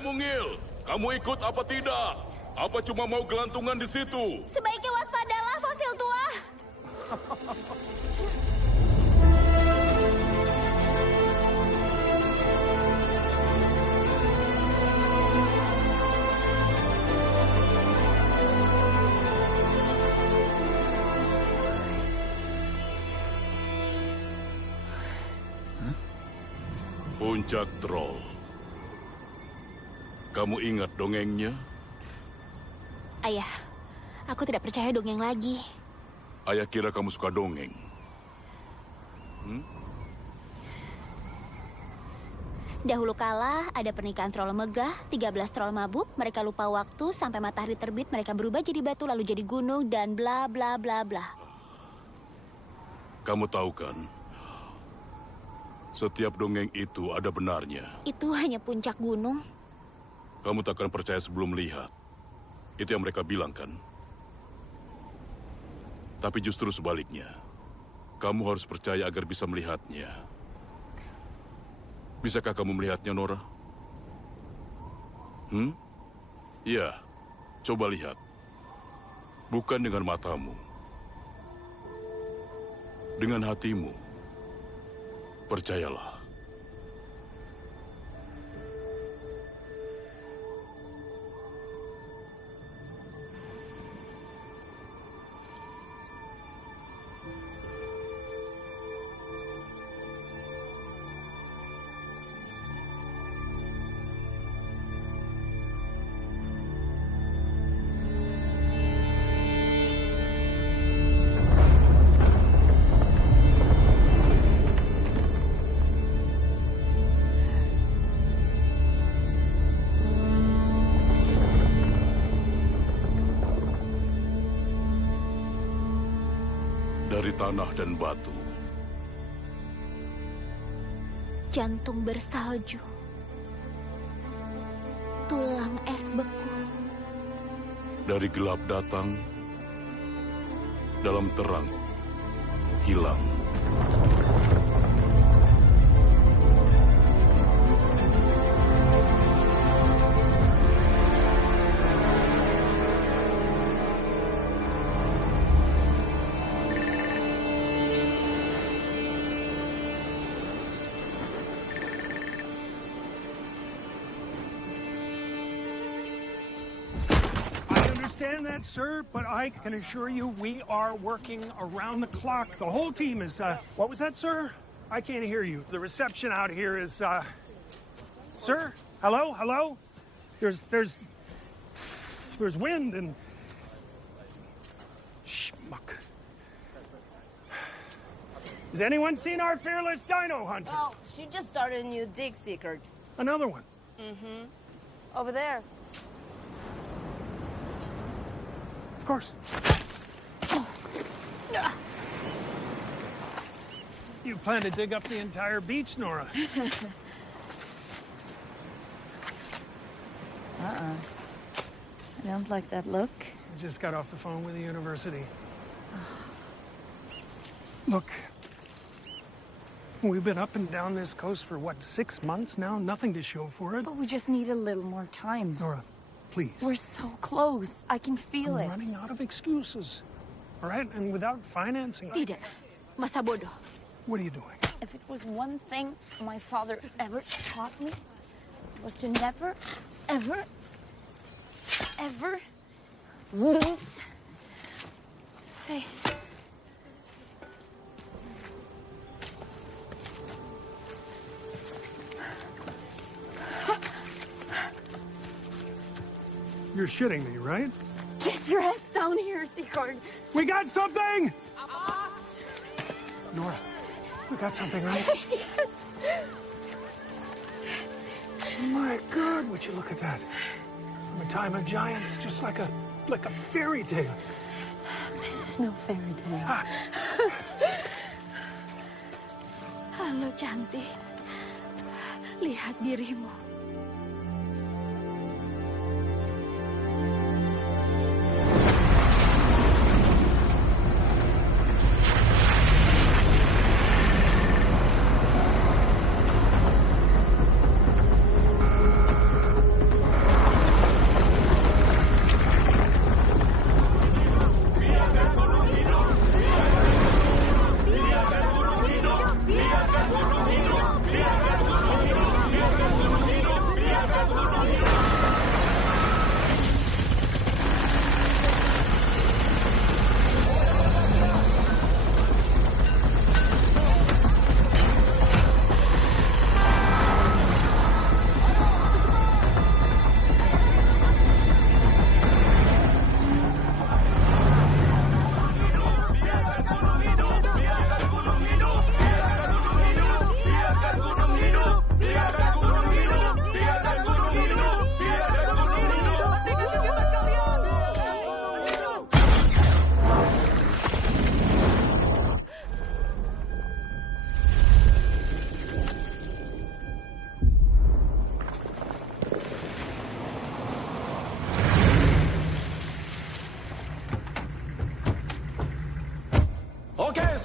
mungil, kamu ikut apa tidak? Apa cuma mau gelantungan di situ? Sebaiknya waspadalah, fosil tua. Puncak Troll. Kamu ingat dongengnya? Ayah, aku tidak percaya dongeng lagi. Ayah kira kamu suka dongeng. Dahulu kala ada pernikahan troll megah, 13 troll mabuk, mereka lupa waktu, sampai matahari terbit mereka berubah jadi batu lalu jadi gunung dan bla bla bla bla. Kamu tahu kan? Setiap dongeng itu ada benarnya. Itu hanya puncak gunung. Kamu tak akan percaya sebelum lihat. Itu yang mereka bilang kan? Tapi justru sebaliknya. Kamu harus percaya agar bisa melihatnya. Bisakah kamu melihatnya, Nora? Iya, coba lihat. Bukan dengan matamu. Dengan hatimu. Percayalah. Dari tanah dan batu. Jantung bersalju. Tulang es beku. Dari gelap datang, dalam terang hilang. That, sir, but I can assure you we are working around the clock. The whole team is, what was that, sir? I can't hear you. The reception out here is, sir? Hello? Hello? There's wind and... Schmuck. Has anyone seen our fearless dino hunter? Oh, she just started a new dig seeker. Another one? Mm-hmm. Over there. Of course. You plan to dig up the entire beach, Nora? I don't like that look. I just got off the phone with the university. Look, we've been up and down this coast for, what, 6 months now? Nothing to show for it. But we just need a little more time. Nora, please. We're so close. I can feel I'm it. running out of excuses. All right? And without financing... Tidak. Masa bodoh. What are you doing? If it was one thing my father ever taught me, it was to never, ever, ever lose. Hey. You're shitting me, right? Get your ass down here, Secord. We got something! Nora, we got something, right? Yes. My God, would you look at that? From a time of giants, just like a fairy tale. This is no fairy tale. Halo, cantik. Lihat dirimu.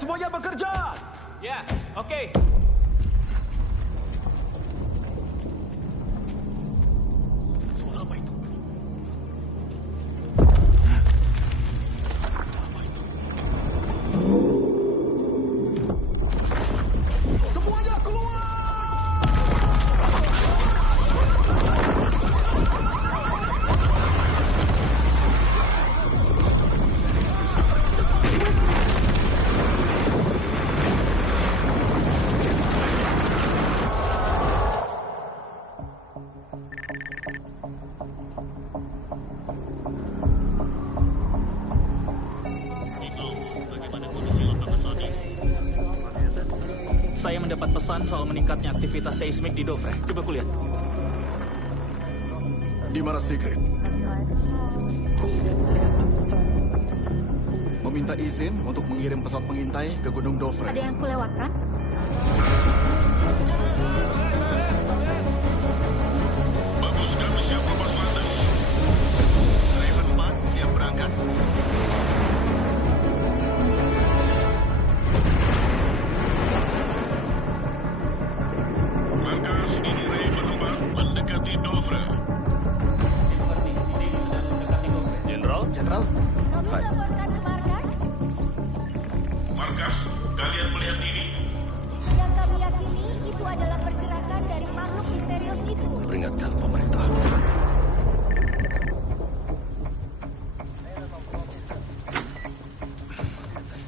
semuanya bekerja! Ya, okey. Suara apa itu? Semuanya keluar! Saya mendapat pesan soal meningkatnya aktivitas seismik di Dovre. Coba kulihat. Di mana Sigrid? Meminta izin untuk mengirim pesawat pengintai ke Gunung Dovre. Ada yang kulewatkan? Bagus, kami siap lepas landas. Raven 4 siap berangkat. Markas, ini Raven 4 mendekati Dovre. Ini sedang mendekati Dovre. Jenderal? Kamu laporkan ke markas? Markas, kalian melihat ini? Yang kami yakini itu adalah pergerakan dari makhluk misterius itu. Peringatkan pemerintah.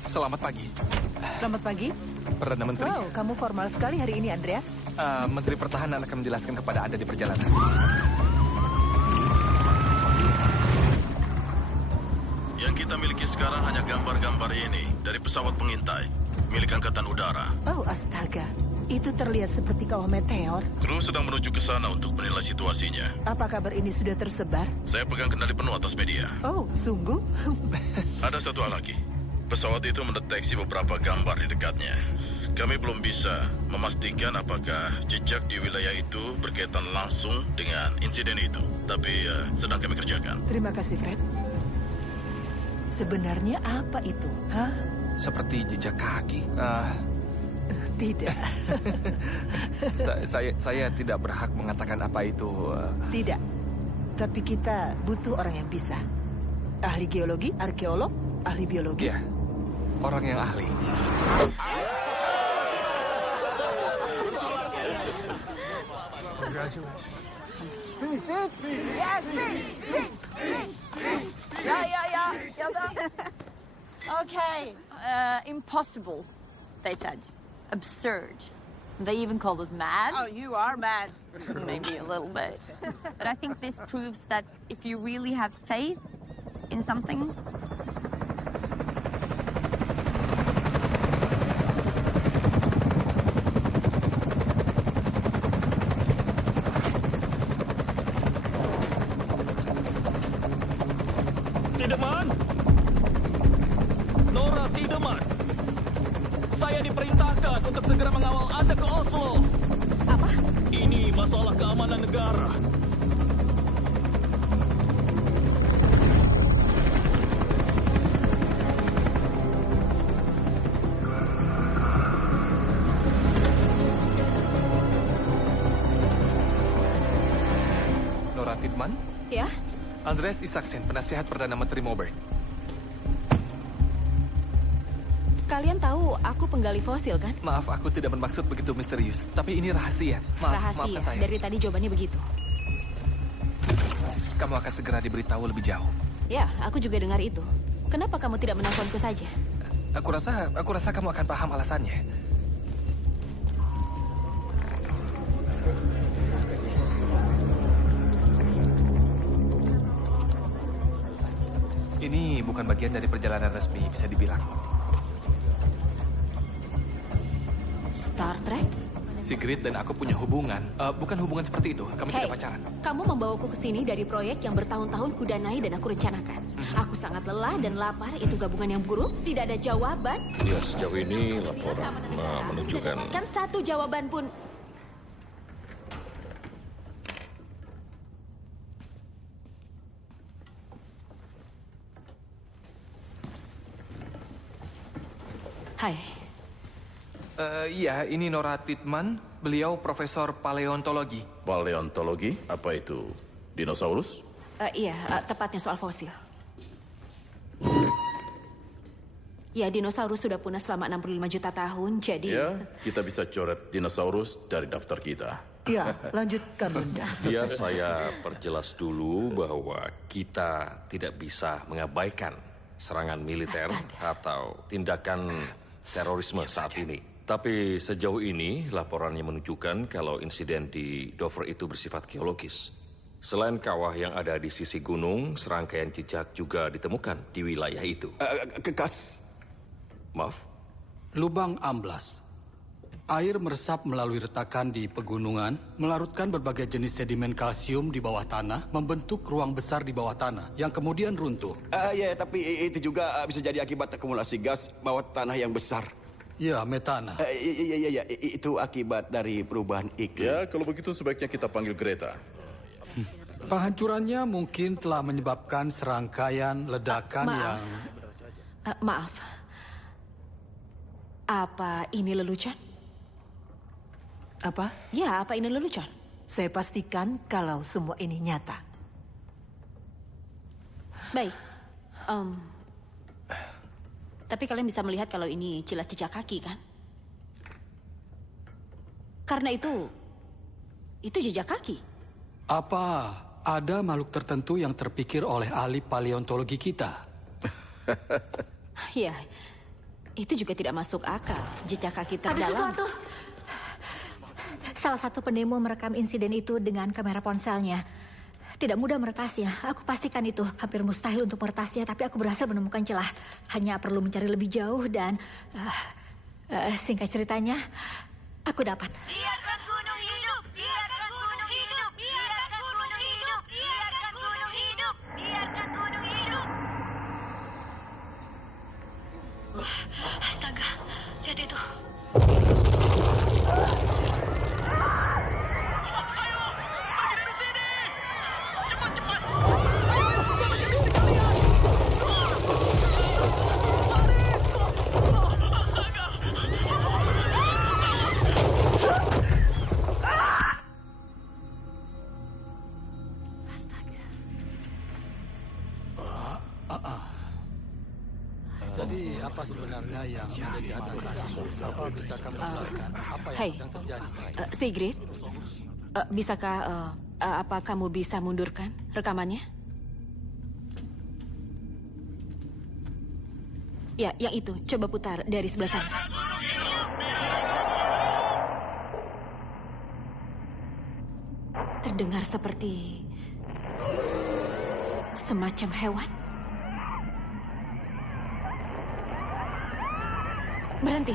Selamat pagi, Selamat pagi. Perdana Menteri. Wow, kamu formal sekali hari ini, Andreas. Menteri Pertahanan akan menjelaskan kepada Anda di perjalanan. Yang kita miliki sekarang hanya gambar-gambar ini dari pesawat pengintai milik Angkatan Udara. Oh, astaga. Itu terlihat seperti kawah meteor. Kru sedang menuju ke sana untuk menilai situasinya. Apa kabar ini sudah tersebar? Saya pegang kendali penuh atas media. Oh, sungguh? Ada satu hal lagi. Pesawat itu mendeteksi beberapa gambar di dekatnya. Kami belum bisa memastikan apakah jejak di wilayah itu berkaitan langsung dengan insiden itu. Tapi sedang kami kerjakan. Terima kasih, Fred. Sebenarnya apa itu? Hah? Seperti jejak kaki. Tidak. Saya tidak berhak mengatakan apa itu. Tidak. Tapi kita butuh orang yang bisa. Ahli geologi, arkeolog, ahli biologi. Ya, orang yang ahli. Okay, impossible, they said. Absurd. They even called us mad. Oh, you are mad. Maybe a little bit. But I think this proves that if you really have faith in something, Tiedemann? Nora Tiedemann. Saya diperintahkan untuk segera mengawal Anda ke Oslo. Apa? Ini masalah keamanan negara. Nora Tiedemann, Ya? Andreas Isaksen, penasihat Perdana Menteri Moberg. Kalian tahu aku penggali fosil, kan? Maaf, aku tidak bermaksud begitu misterius. Tapi ini rahasia. Maafkan Rahasia. saya. Dari tadi jawabannya begitu. Kamu akan segera diberitahu lebih jauh. Ya, aku juga dengar itu. Kenapa kamu tidak menelponku saja? Aku rasa kamu akan paham alasannya. Ini bukan bagian dari perjalanan resmi, bisa dibilang. Star Trek? Sigrid dan aku punya hubungan. Bukan hubungan seperti itu. Kami Hey, tidak pacaran. kamu membawaku ke sini dari proyek yang bertahun-tahun kudanai dan aku rencanakan. Aku sangat lelah dan lapar. Itu gabungan yang buruk. Tidak ada jawaban. Ya, sejauh ini laporan menunjukkan Kan satu jawaban pun. Hai. Iya, ini Nora Titman. Beliau profesor paleontologi. Paleontologi? Apa itu? Dinosaurus? Iya, tepatnya soal fosil. Ya, dinosaurus sudah punah selama 65 juta tahun, jadi... Ya, kita bisa coret dinosaurus dari daftar kita. Ya, lanjutkan Bunda. Biar saya perjelas dulu bahwa kita tidak bisa mengabaikan serangan militer atau tindakan terorisme saat ini. Tapi sejauh ini laporannya menunjukkan kalau insiden di Dover itu bersifat geologis. Selain kawah yang ada di sisi gunung, serangkaian jejak juga ditemukan di wilayah itu. Kekas. Maaf? Lubang amblas. Air meresap melalui retakan di pegunungan, melarutkan berbagai jenis sedimen kalsium di bawah tanah, membentuk ruang besar di bawah tanah, yang kemudian runtuh. Ya, tapi itu juga bisa jadi akibat akumulasi gas bawah tanah yang besar. Ya, metana. Iya, itu akibat dari perubahan iklim. Ya, kalau begitu sebaiknya kita panggil Greta. Penghancurannya mungkin telah menyebabkan serangkaian ledakan yang... Maaf. Apa ini lelucon? Apa? Ya, apa ini lelucon? Saya pastikan kalau semua ini nyata. Baik. Tapi kalian bisa melihat kalau ini jelas jejak kaki, kan? Karena itu jejak kaki. Apa ada makhluk tertentu yang terpikir oleh ahli paleontologi kita? Ya, itu juga tidak masuk akal. Jejak kaki terdalam. Ada sesuatu. Salah satu pendemo merekam insiden itu dengan kamera ponselnya. Tidak mudah meretasnya. Aku pastikan itu hampir mustahil untuk meretasnya, tapi aku berhasil menemukan celah. Hanya perlu mencari lebih jauh dan... singkat ceritanya, aku dapat. Biarkan gunung hidup! Biarkan gunung hidup! Biarkan gunung hidup! Biarkan gunung hidup! Biarkan gunung hidup! Astaga, lihat itu. Jadi apa sebenarnya yang ada di atas sana? Apa bisa kamu jelaskan? Apa yang sedang terjadi? Sigrid, bisakah apa kamu bisa mundurkan rekamannya? Ya, yang itu. Coba putar dari sebelah sana. Terdengar seperti semacam hewan. Berhenti.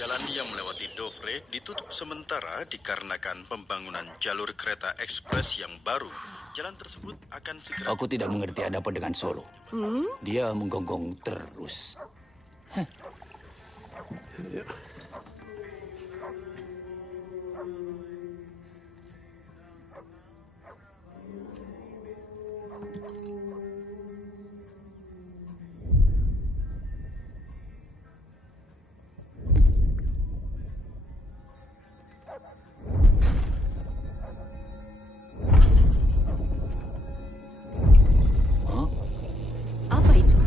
Jalan yang melewati Dover ditutup sementara dikarenakan pembangunan jalur kereta ekspres yang baru. Jalan tersebut akan segera... Aku tidak mengerti ada apa dengan Solo. Dia menggonggong terus. Apa itu?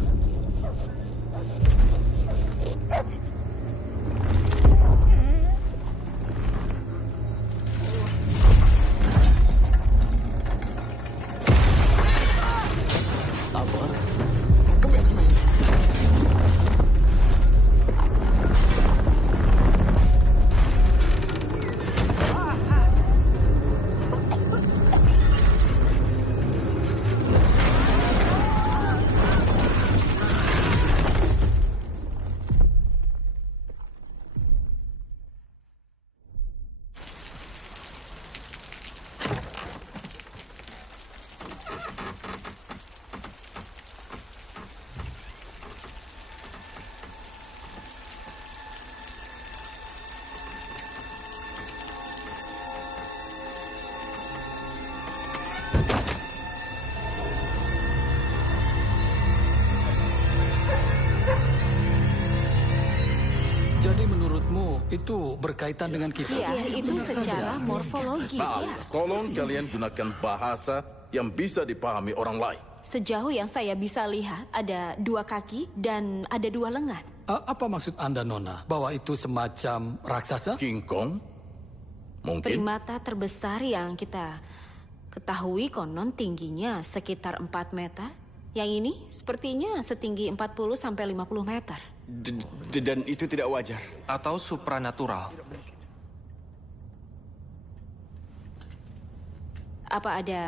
Maksudmu itu berkaitan dengan kita? Iya, itu secara morfologis Maaf, ya. tolong kalian gunakan bahasa yang bisa dipahami orang lain. Sejauh yang saya bisa lihat, ada 2 kaki dan ada 2 lengan. Apa maksud Anda, Nona? Bahwa itu semacam raksasa? King Kong? Mungkin. Primata terbesar yang kita ketahui konon tingginya sekitar 4 meter. Yang ini sepertinya setinggi 40 sampai 50 meter. Dan itu tidak wajar. Atau supranatural. Apa ada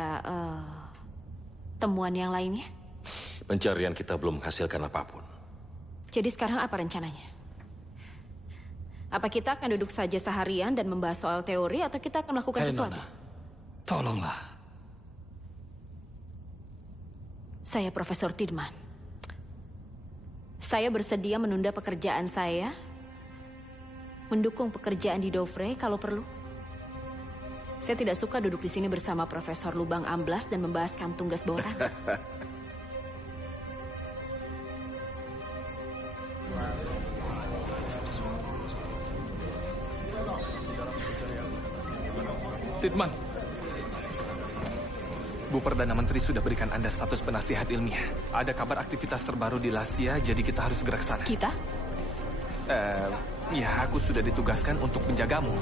temuan yang lainnya? Pencarian kita belum menghasilkan apapun. Jadi sekarang apa rencananya? Apa kita akan duduk saja seharian dan membahas soal teori atau kita akan melakukan sesuatu? Nona, tolonglah. Saya Profesor Tidman. Saya bersedia menunda pekerjaan saya, mendukung pekerjaan di Dovre kalau perlu. Saya tidak suka duduk di sini bersama Profesor Lubang Amblas dan membahaskan tugas bawah tanah. Tidman, Bu Perdana Menteri sudah berikan Anda status penasihat ilmiah. Ada kabar aktivitas terbaru di Lasia, jadi kita harus gerak ke sana. Kita? Ya, aku sudah ditugaskan untuk menjagamu.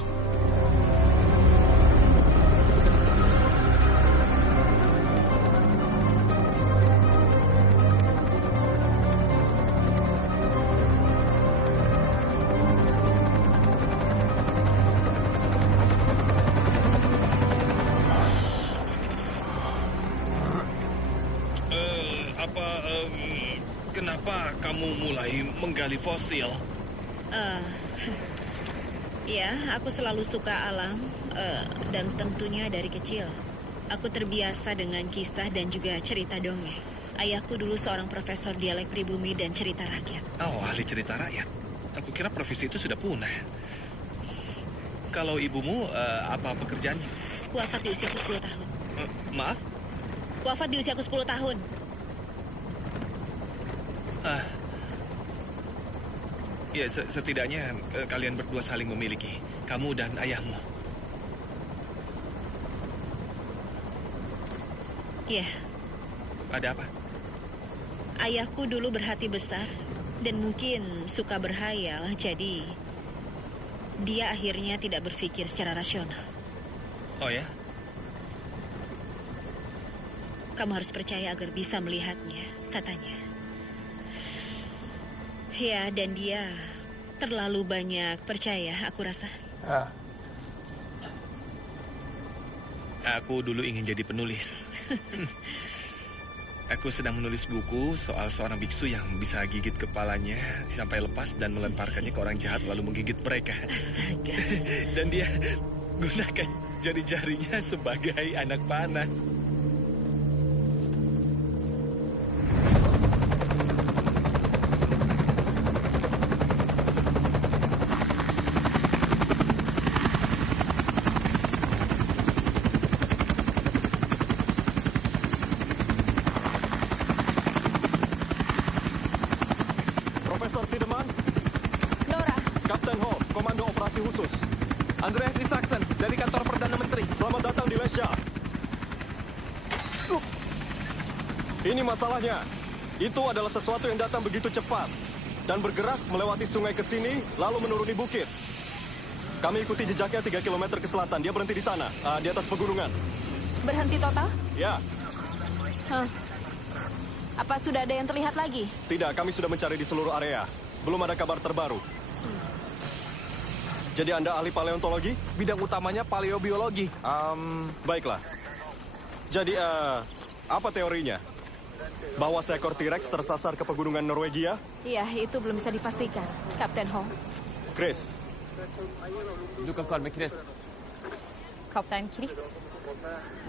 Kenapa kamu mulai menggali fosil? Ya, aku selalu suka alam dan tentunya dari kecil. Aku terbiasa dengan kisah dan juga cerita dongeng. Ayahku dulu seorang profesor dialek pribumi dan cerita rakyat. Oh, ahli cerita rakyat. Aku kira profesi itu sudah punah. Kalau ibumu, apa pekerjaannya? Wafat di usiaku 10 tahun. Maaf? Wafat di usiaku 10 tahun. Ya, setidaknya kalian berdua saling memiliki. Kamu dan ayahmu. Ya. Ada apa? Ayahku dulu berhati besar dan mungkin suka berhayal, jadi dia akhirnya tidak berpikir secara rasional. Oh ya? Kamu harus percaya agar bisa melihatnya, katanya. Ya, dan dia terlalu banyak percaya, aku rasa. Aku dulu ingin jadi penulis. Aku sedang menulis buku soal seorang biksu yang bisa gigit kepalanya sampai lepas dan melemparkannya ke orang jahat lalu menggigit mereka. Astaga. Dan dia gunakan jari-jarinya sebagai anak panah. Andreas Isaacson dari kantor Perdana Menteri. Selamat datang di Lesia. Ini masalahnya. Itu adalah sesuatu yang datang begitu cepat dan bergerak melewati sungai ke sini lalu menuruni bukit. Kami ikuti jejaknya 3 km ke selatan. Dia berhenti di sana, di atas pegunungan. Berhenti total? Ya. Apa sudah ada yang terlihat lagi? Tidak, kami sudah mencari di seluruh area. Belum ada kabar terbaru. Jadi Anda ahli paleontologi? Bidang utamanya paleobiologi. Baiklah. Jadi, apa teorinya? Bahwa seekor T-Rex tersasar ke pegunungan Norwegia? Iya, itu belum bisa dipastikan, Kapten Hong. Chris. Du kan kalle mig Chris. Kapten Chris.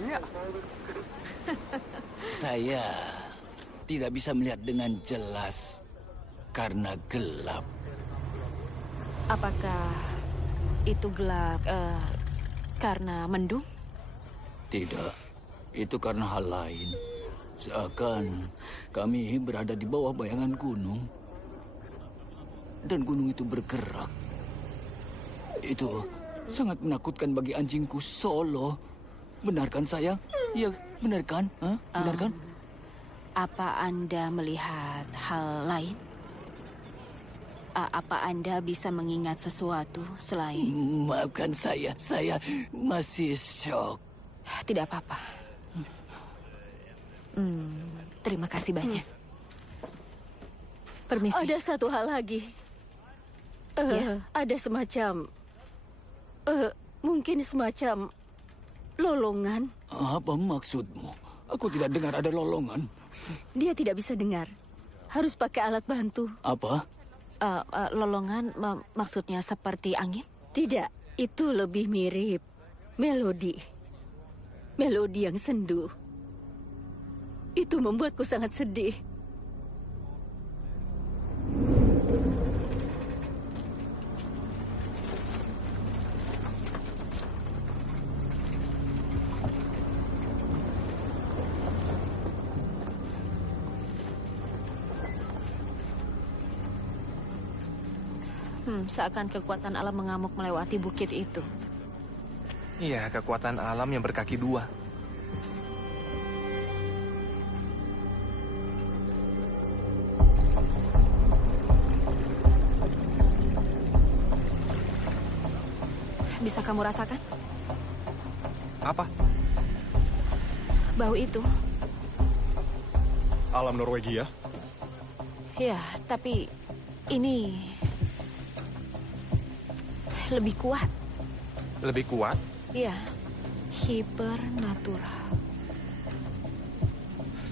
Ja. Saya tidak bisa melihat dengan jelas karena gelap. Apakah itu gelap karena mendung? Tidak, itu karena hal lain. Seakan kami berada di bawah bayangan gunung. Dan gunung itu bergerak. Itu sangat menakutkan bagi anjingku Solo. Benar kan, sayang? Iya, benar kan? Hah? Benar kan? Apa Anda melihat hal lain? Apa Anda bisa mengingat sesuatu selain... Maafkan saya masih syok. Tidak apa-apa. Terima kasih banyak. Permisi. Ada satu hal lagi. Ada semacam... mungkin semacam lolongan. Apa maksudmu? Aku tidak dengar ada lolongan. Dia tidak bisa dengar. Harus pakai alat bantu. Apa? Lolongan maksudnya seperti angin? Tidak, itu lebih mirip melodi. Melodi yang sendu. Itu membuatku sangat sedih. Seakan kekuatan alam mengamuk melewati bukit itu. Iya, kekuatan alam yang berkaki dua. Bisa kamu rasakan? Apa? Bau itu. Alam Norwegia? Ya, tapi ini lebih kuat. Lebih kuat? Iya, hipernatural.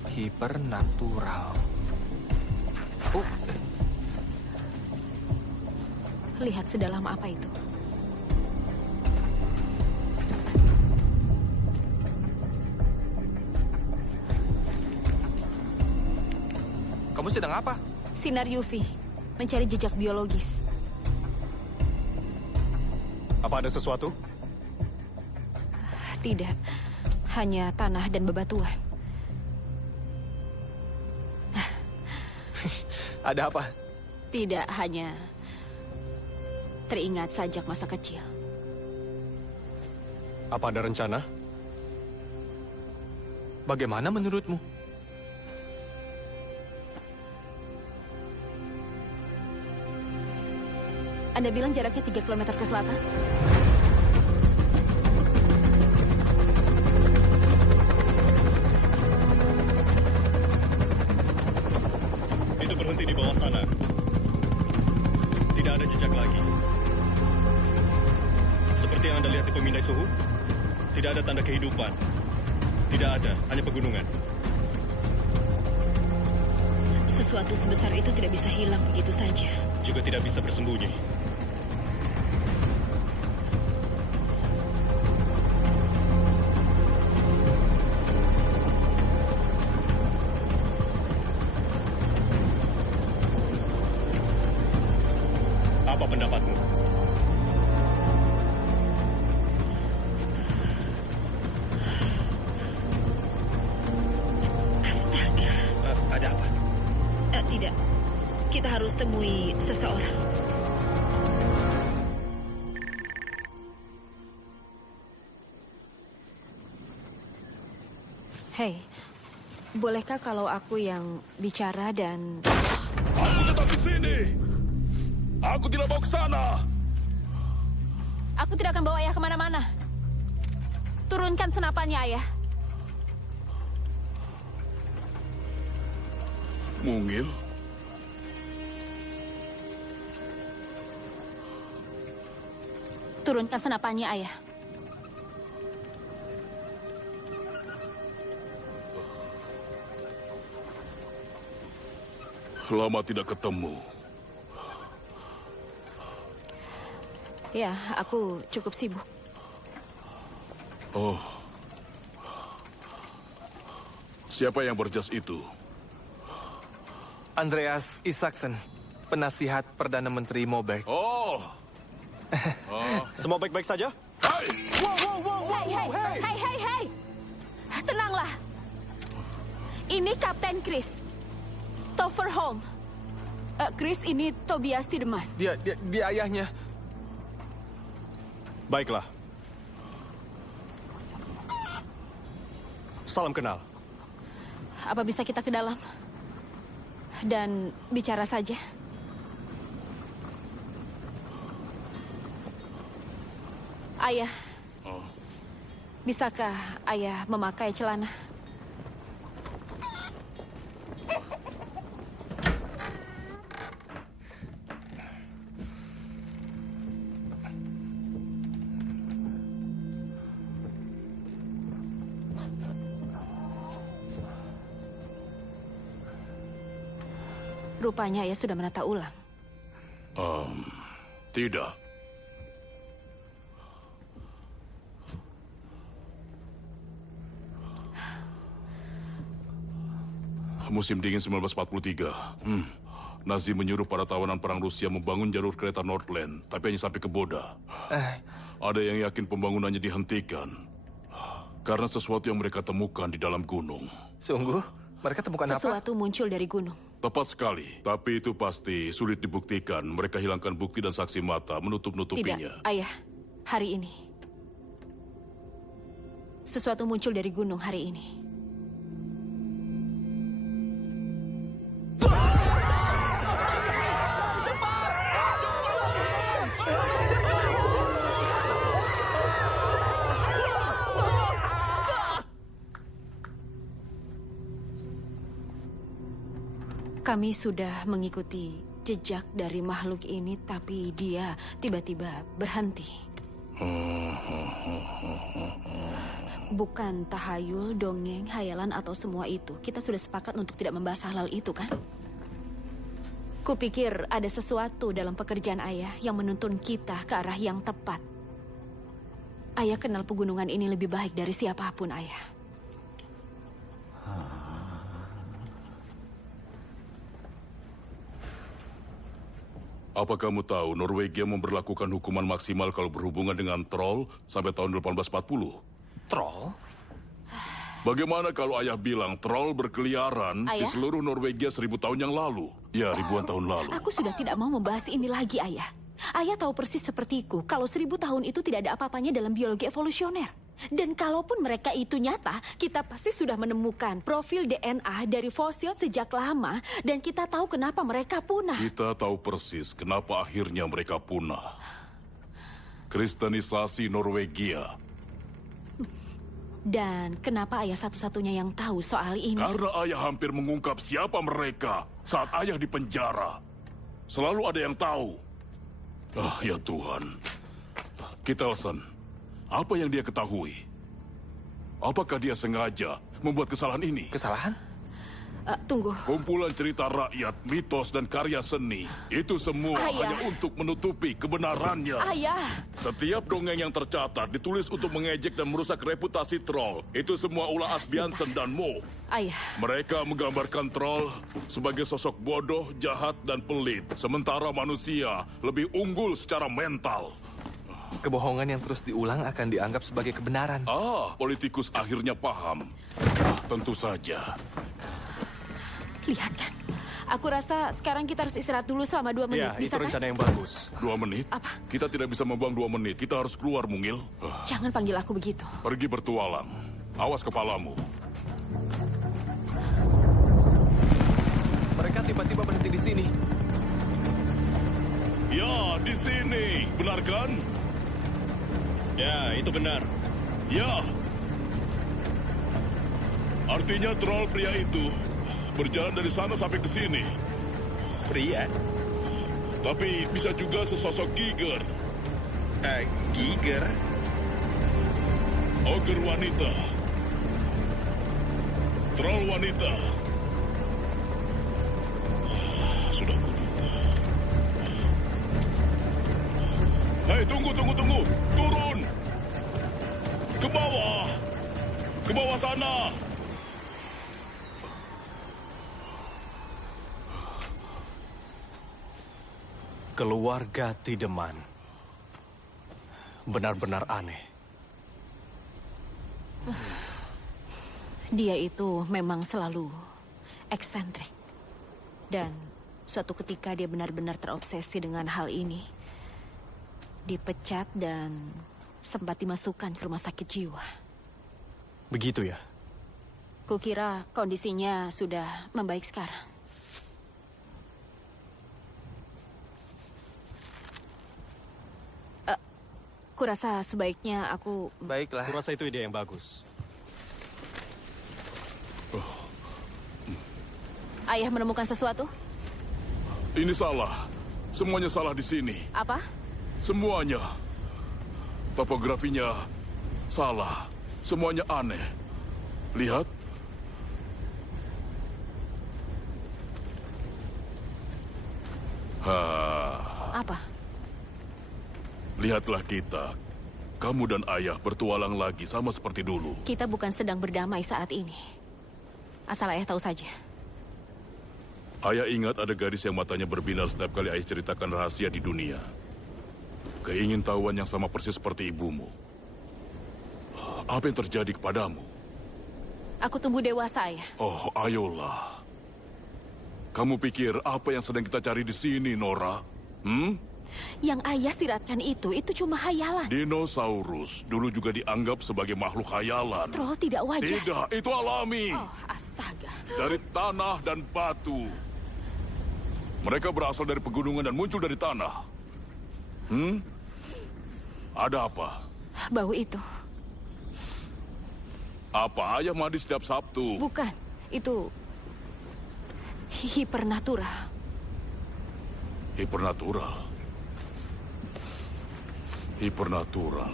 Hipernatural. Lihat sedalam apa itu. Kamu sedang apa? Sinar UV, mencari jejak biologis. Apa ada sesuatu? Tidak, hanya tanah dan bebatuan. Ada apa? Tidak, hanya teringat sajak masa kecil. Apa ada rencana? Bagaimana menurutmu? Anda bilang jaraknya 3 km ke selatan? Itu berhenti di bawah sana. Tidak ada jejak lagi. Seperti yang Anda lihat di pemindai suhu, tidak ada tanda kehidupan. Tidak ada, hanya pegunungan. Sesuatu sebesar itu tidak bisa hilang begitu saja. Juga tidak bisa bersembunyi. Apa pendapatmu? Astaga. Ada apa? Tidak. Kita harus temui seseorang. Hei, bolehkah kalau aku yang bicara dan... Aku tetap di sini. Aku tidak mau ke sana. Aku tidak akan bawa ayah kemana-mana. Turunkan senapannya, ayah. Mungil? Turunkan senapannya, ayah. Lama tidak ketemu. Ya, aku cukup sibuk. Oh. Siapa yang berjas itu? Andreas Isaksen, penasihat Perdana Menteri Moberg. Oh. Semua baik-baik saja? Hai! Hei! Tenanglah. Ini Kapten Chris. Topher Home. Chris, ini Tobias Tiedemann. Dia ayahnya. Baiklah. Salam kenal. Apa bisa kita ke dalam? Dan bicara saja? Ayah. Bisakah ayah memakai celana? Rupanya ayah sudah menata ulang. Tidak. Musim dingin 1943. Nazi menyuruh para tawanan perang Rusia membangun jalur kereta Nordland, tapi hanya sampai ke Boda. Ada yang yakin pembangunannya dihentikan karena sesuatu yang mereka temukan di dalam gunung. Sungguh? Mereka temukan apa? Sesuatu muncul dari gunung. Tepat sekali, tapi itu pasti sulit dibuktikan. Mereka hilangkan bukti dan saksi mata, menutup-nutupinya. Tidak, ayah. Hari ini. Sesuatu muncul dari gunung hari ini. Kami sudah mengikuti jejak dari makhluk ini, tapi dia tiba-tiba berhenti. Bukan tahayul, dongeng, hayalan, atau semua itu. Kita sudah sepakat untuk tidak membahas hal itu, kan? Kupikir ada sesuatu dalam pekerjaan ayah yang menuntun kita ke arah yang tepat. Ayah kenal pegunungan ini lebih baik dari siapapun, ayah. Apa kamu tahu Norwegia memberlakukan hukuman maksimal kalau berhubungan dengan troll sampai tahun 1840? Troll? Bagaimana kalau ayah bilang troll berkeliaran di seluruh Norwegia 1000 tahun yang lalu? Ya, ribuan tahun lalu. Aku sudah tidak mau membahas ini lagi, ayah. Ayah tahu persis sepertiku kalau 1000 tahun itu tidak ada apa-apanya dalam biologi evolusioner. Dan kalaupun mereka itu nyata, kita pasti sudah menemukan profil DNA dari fosil sejak lama, dan kita tahu kenapa mereka punah. Kita tahu persis kenapa akhirnya mereka punah. Kristenisasi Norwegia. Dan kenapa ayah satu-satunya yang tahu soal ini? Karena ayah hampir mengungkap siapa mereka saat ayah di penjara. Selalu ada yang tahu. Ya Tuhan. Kittelsen, apa yang dia ketahui? Apakah dia sengaja membuat kesalahan ini? Kesalahan? Tunggu. Kumpulan cerita rakyat, mitos, dan karya seni. Itu semua hanya untuk menutupi kebenarannya. Ayah! Setiap dongeng yang tercatat ditulis untuk mengejek dan merusak reputasi troll. Itu semua ulah Asbjørnsen dan Mo. Ayah. Mereka menggambarkan troll sebagai sosok bodoh, jahat, dan pelit. Sementara manusia lebih unggul secara mental. Kebohongan yang terus diulang akan dianggap sebagai kebenaran. Politikus akhirnya paham. Tentu saja. Lihat kan? Aku rasa sekarang kita harus istirahat dulu selama 2 menit. Ya, bisa itu rencana kan? yang bagus. 2 menit? Apa? Kita tidak bisa membuang 2 menit. Kita harus keluar, Mungil. Jangan panggil aku begitu. Pergi bertualang. Awas kepalamu. Mereka tiba-tiba berhenti di sini. Ya, di sini. Benar kan? Ya, itu benar. Ya. Artinya troll pria itu berjalan dari sana sampai ke sini. Pria? Tapi bisa juga sesosok giger. Giger? Ogre wanita. Troll wanita. Sudah kuduga. Hei, tunggu. Turun. Ke bawah. Ke bawah sana. Keluarga Tiedemann. Benar-benar aneh. Dia itu memang selalu eksentrik. Dan suatu ketika dia benar-benar terobsesi dengan hal ini. Dipecat dan sempat dimasukkan ke rumah sakit jiwa. Begitu ya? Kukira kondisinya sudah membaik sekarang. Kurasa sebaiknya aku... Baiklah. Kurasa itu ide yang bagus. Ayah menemukan sesuatu? Ini salah. Semuanya salah di sini. Apa? Semuanya. Topografinya salah. Semuanya aneh. Lihat. Apa? Lihatlah kita. Kamu dan ayah bertualang lagi sama seperti dulu. Kita bukan sedang berdamai saat ini. Asal ayah tahu saja. Ayah ingat ada gadis yang matanya berbinar setiap kali ayah ceritakan rahasia di dunia. Keingintahuan yang sama persis seperti ibumu. Apa yang terjadi kepadamu? Aku tumbuh dewasa, ayah. Oh, ayolah. Kamu pikir apa yang sedang kita cari di sini, Nora? Yang ayah siratkan itu cuma hayalan. Dinosaurus dulu juga dianggap sebagai makhluk hayalan. Troll tidak wajar. Tidak, itu alami. Oh, astaga. Dari tanah dan batu. Mereka berasal dari pegunungan dan muncul dari tanah. Ada apa? Bau itu. Apa? Ayah mandi setiap Sabtu. Bukan, itu hipernatural. Hipernatural. Hipernatural.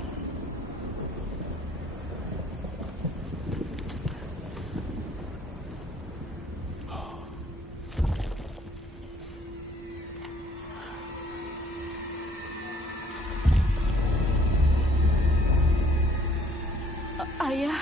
Ayah.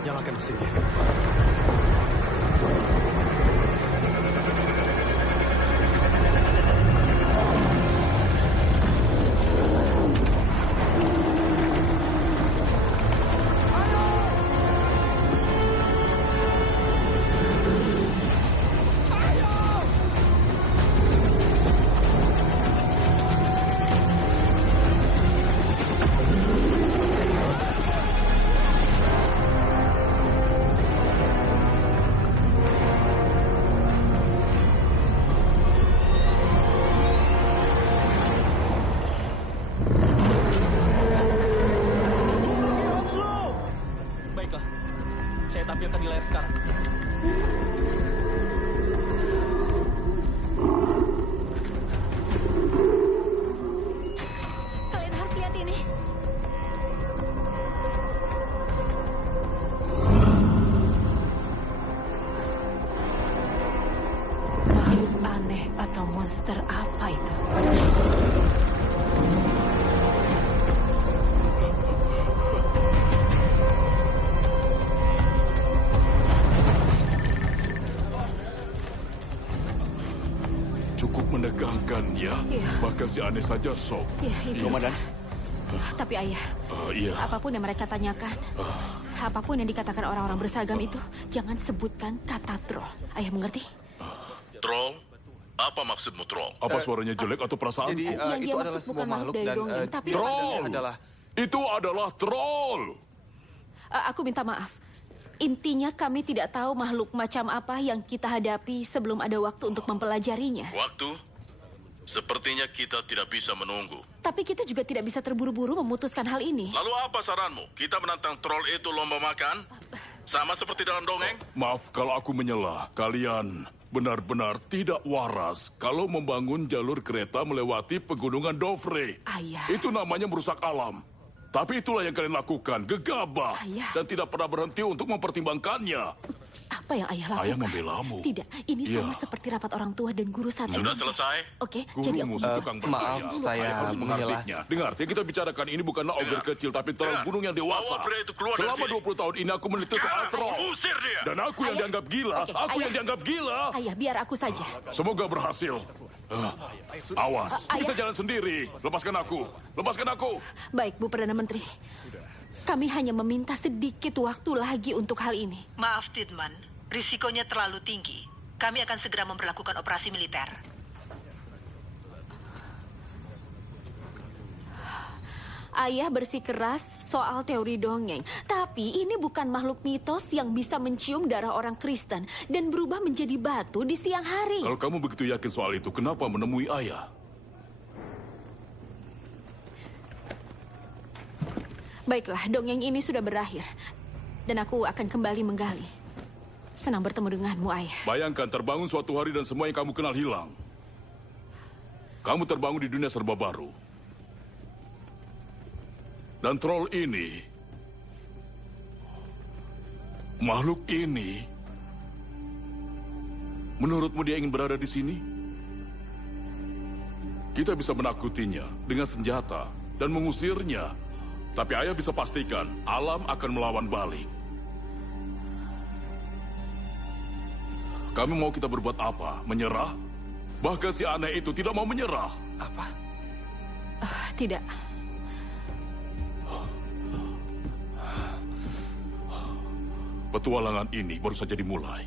Nyalakan mesinnya. Saya tampilkan di layar sekarang. Kalian harus lihat ini. Makhluk aneh atau monster apa itu? Cukup menegangkan ya. Iya. Bahkan si aneh saja shock. Iya, itu. Komandan. Tapi ayah, Iya. apapun yang mereka tanyakan, apapun yang dikatakan orang-orang berseragam itu, jangan sebutkan kata troll. Ayah mengerti? Troll? Apa maksudmu troll? Apa suaranya jelek atau perasaan? Jadi Yang dia itu maksud adalah bukan sebuah makhluk makhluk dari dan dongeng, tapi Troll! Itu adalah troll! Aku minta maaf. Intinya kami tidak tahu makhluk macam apa yang kita hadapi sebelum ada waktu untuk mempelajarinya. Waktu? Sepertinya kita tidak bisa menunggu. Tapi kita juga tidak bisa terburu-buru memutuskan hal ini. Lalu apa saranmu? Kita menantang troll itu lomba makan? Sama seperti dalam dongeng? Maaf kalau aku menyela. Kalian benar-benar tidak waras kalau membangun jalur kereta melewati pegunungan Dovre. Ayah. Itu namanya merusak alam. Tapi itulah yang kalian lakukan, gegabah. Ayah. Dan tidak pernah berhenti untuk mempertimbangkannya. Apa yang ayah lakukan? Ayah membelamu. Tidak, ini Iya. sama seperti rapat orang tua dan guru saat Sudah SMP. selesai? Oke, jadi aku... Gurumu tukang berbahaya. Ayah harus menghartiknya. Dengar, yang kita bicarakan ini bukanlah ogre kecil, tapi troll gunung yang dewasa. Bawa pria itu keluar dari Selama sini. 20 tahun ini aku meneliti soal troll. Usir dia. Dan aku yang dianggap gila. Oke, Aku ayah. yang dianggap gila. Ayah, biar aku saja. Semoga berhasil. Awas, Ayah. bisa jalan sendiri. Lepaskan aku. Lepaskan aku. Baik, Bu Perdana Menteri. Kami hanya meminta sedikit waktu lagi untuk hal ini. Maaf, Tidman. Risikonya terlalu tinggi. Kami akan segera memperlakukan operasi militer. Ayah bersikeras soal teori dongeng. Tapi ini bukan makhluk mitos yang bisa mencium darah orang Kristen dan berubah menjadi batu di siang hari. Kalau kamu begitu yakin soal itu, kenapa menemui ayah? Baiklah, dongeng ini sudah berakhir. Dan aku akan kembali menggali. Senang bertemu denganmu, Ayah. Bayangkan terbangun suatu hari dan semua yang kamu kenal hilang. Kamu terbangun di dunia serba baru. Dan troll ini, makhluk ini, menurutmu dia ingin berada di sini? Kita bisa menakutinya dengan senjata dan mengusirnya. Tapi ayah bisa pastikan, alam akan melawan balik. Kami mau kita berbuat apa? Menyerah? Bahkan si aneh itu tidak mau menyerah. Apa? Tidak. Petualangan ini baru saja dimulai.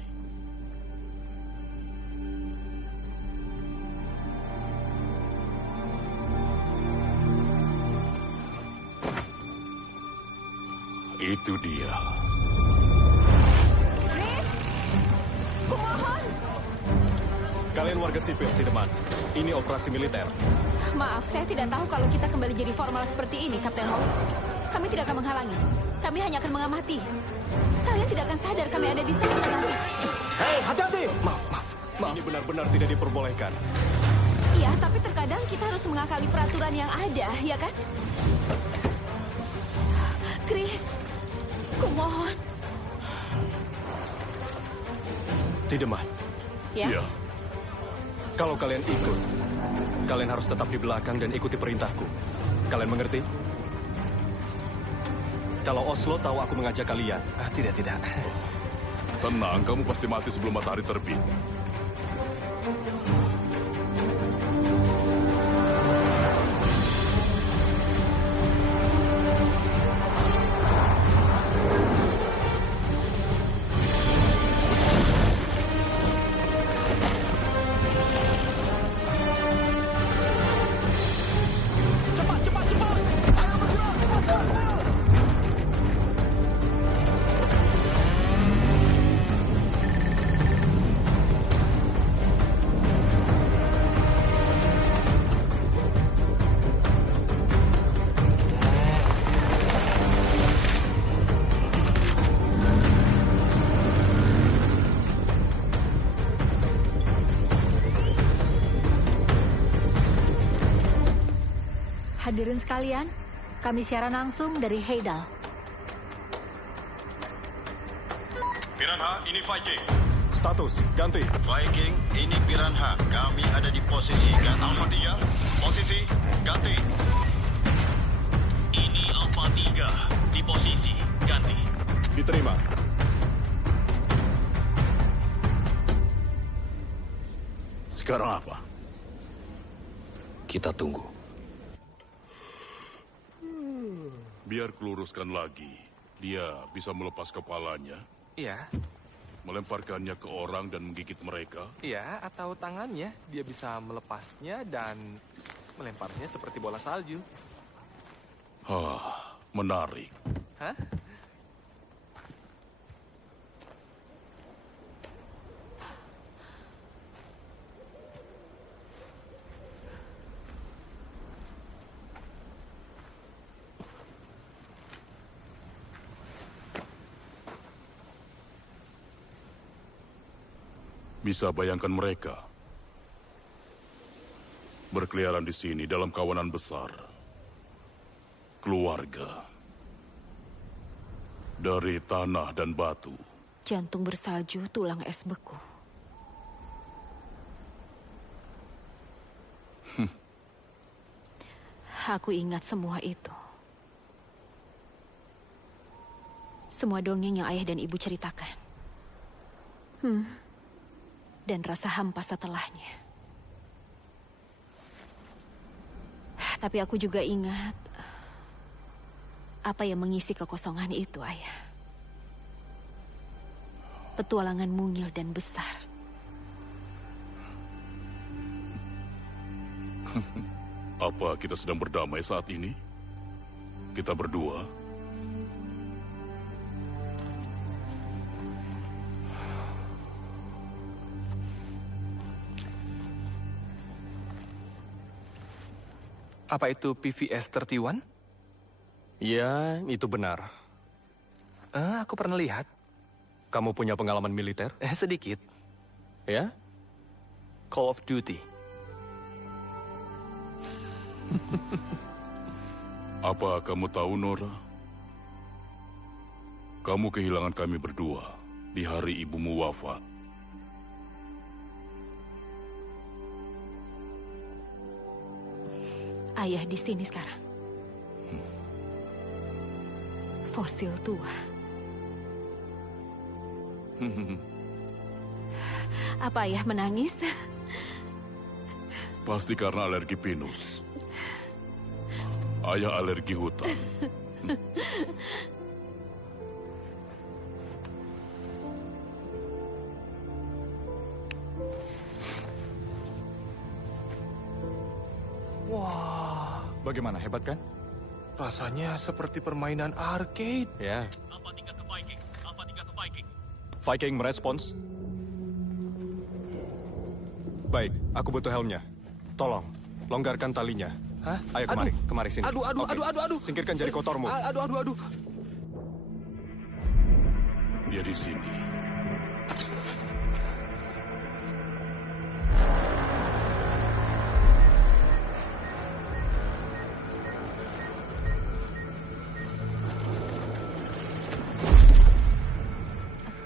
Itu dia. Chris, kumohon. Kalian warga sipil, Tidman. Ini operasi militer. Maaf, saya tidak tahu kalau kita kembali jadi formal seperti ini, Kapten Hall. Kami tidak akan menghalangi. Kami hanya akan mengamati. Kalian tidak akan sadar kami ada di sana nanti. Hei, hati-hati! Maaf. Ini benar-benar tidak diperbolehkan. Iya, tapi terkadang kita harus mengakali peraturan yang ada, ya kan? Chris, kumohon. Tidman. Ya? Kalau kalian ikut, kalian harus tetap di belakang dan ikuti perintahku. Kalian mengerti? Kalau Oslo tahu aku mengajak kalian. Tidak. Tenang, kamu pasti mati sebelum matahari terbit. Hadirin sekalian, kami siaran langsung dari Heidal. Piranha, ini Viking. Status, ganti. Viking, ini Piranha. Kami ada di posisi Alpha 3, posisi, ganti. Ini Alpha 3, di posisi, ganti. Diterima. Sekarang apa? Kita tunggu. Biar keluruskan lagi. Dia bisa melepas kepalanya, Iya, melemparkannya ke orang dan menggigit mereka. iya, atau tangannya. Dia bisa melepasnya dan melemparnya seperti bola salju. Menarik. Hah? Bisa bayangkan mereka berkeliaran di sini dalam kawanan besar. Keluarga dari tanah dan batu. Jantung bersalju, tulang es beku. Aku ingat semua itu. Semua dongeng yang ayah dan ibu ceritakan. Dan rasa hampa setelahnya. Tapi aku juga ingat apa yang mengisi kekosongan itu, ayah. Petualangan mungil dan besar. Apa kita sedang berdamai saat ini? Kita berdua? Apa itu PVS 31? Ya, itu benar. Aku pernah lihat. Kamu punya pengalaman militer? Sedikit. Ya? Call of Duty. Apa kamu tahu, Nora? Kamu kehilangan kami berdua di hari ibumu wafat. Ayah di sini sekarang. Fosil tua. Apa ayah menangis? Pasti karena alergi pinus. Ayah alergi hutan. Wah, bagaimana, hebat kan? Rasanya seperti permainan arcade. Ya. Alpha 3 ke Viking. Alpha 3 ke Viking. Viking merespons. Baik, aku butuh helmnya. Tolong, longgarkan talinya. Hah? Ayo kemari sini. Aduh. Singkirkan jari kotormu. Aduh. Dia di sini.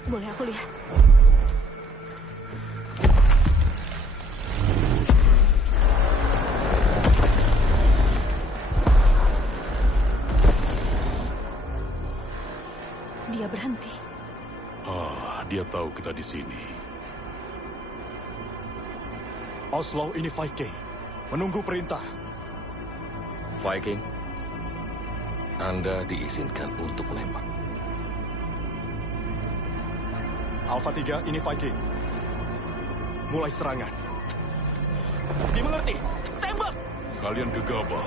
Boleh aku lihat? Dia berhenti. Dia tahu kita di sini. Oslo, ini Viking. Menunggu perintah. Viking, Anda diizinkan untuk menembak. Alpha 3, ini Viking. Mulai serangan. Dimengerti. Tembak! Kalian gegabah.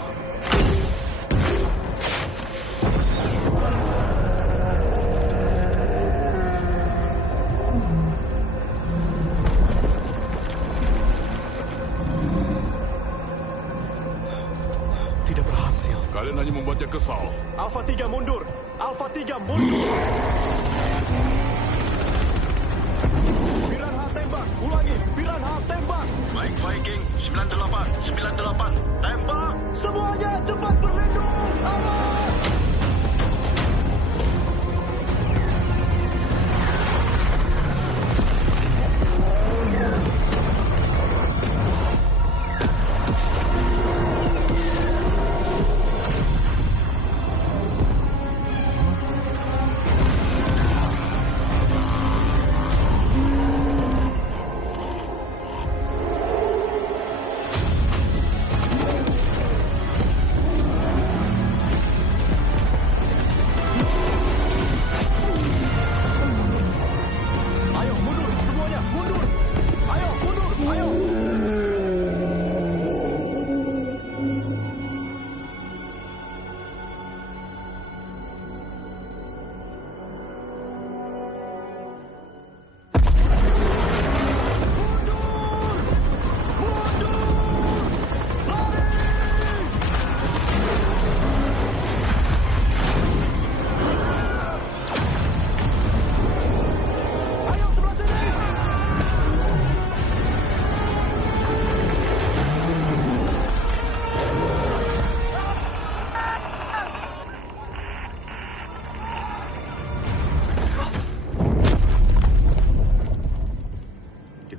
Tidak berhasil. Kalian hanya membuatnya kesal. Alpha 3 mundur. Alpha 3 mundur. Piranha tembak. Ulangi. Piranha tembak. Baik, Viking. 98. Tembak. Semuanya cepat berlindung. Awas.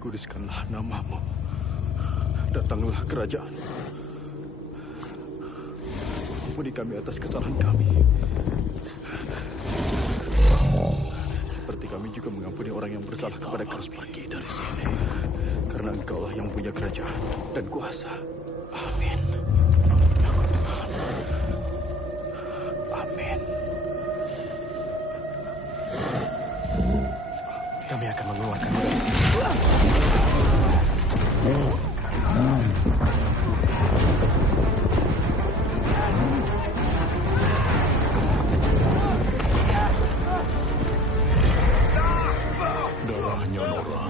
dikuduskanlah namamu. Datanglah kerajaan. Ampuni kami atas kesalahan kami. Seperti kami juga mengampuni orang yang bersalah kepada kami. Harus pergi dari sini. Karena Engkaulah yang punya kerajaan dan kuasa. Amin. Amin. Kami akan mengeluarkanmu dari sini. Darahnya Nora.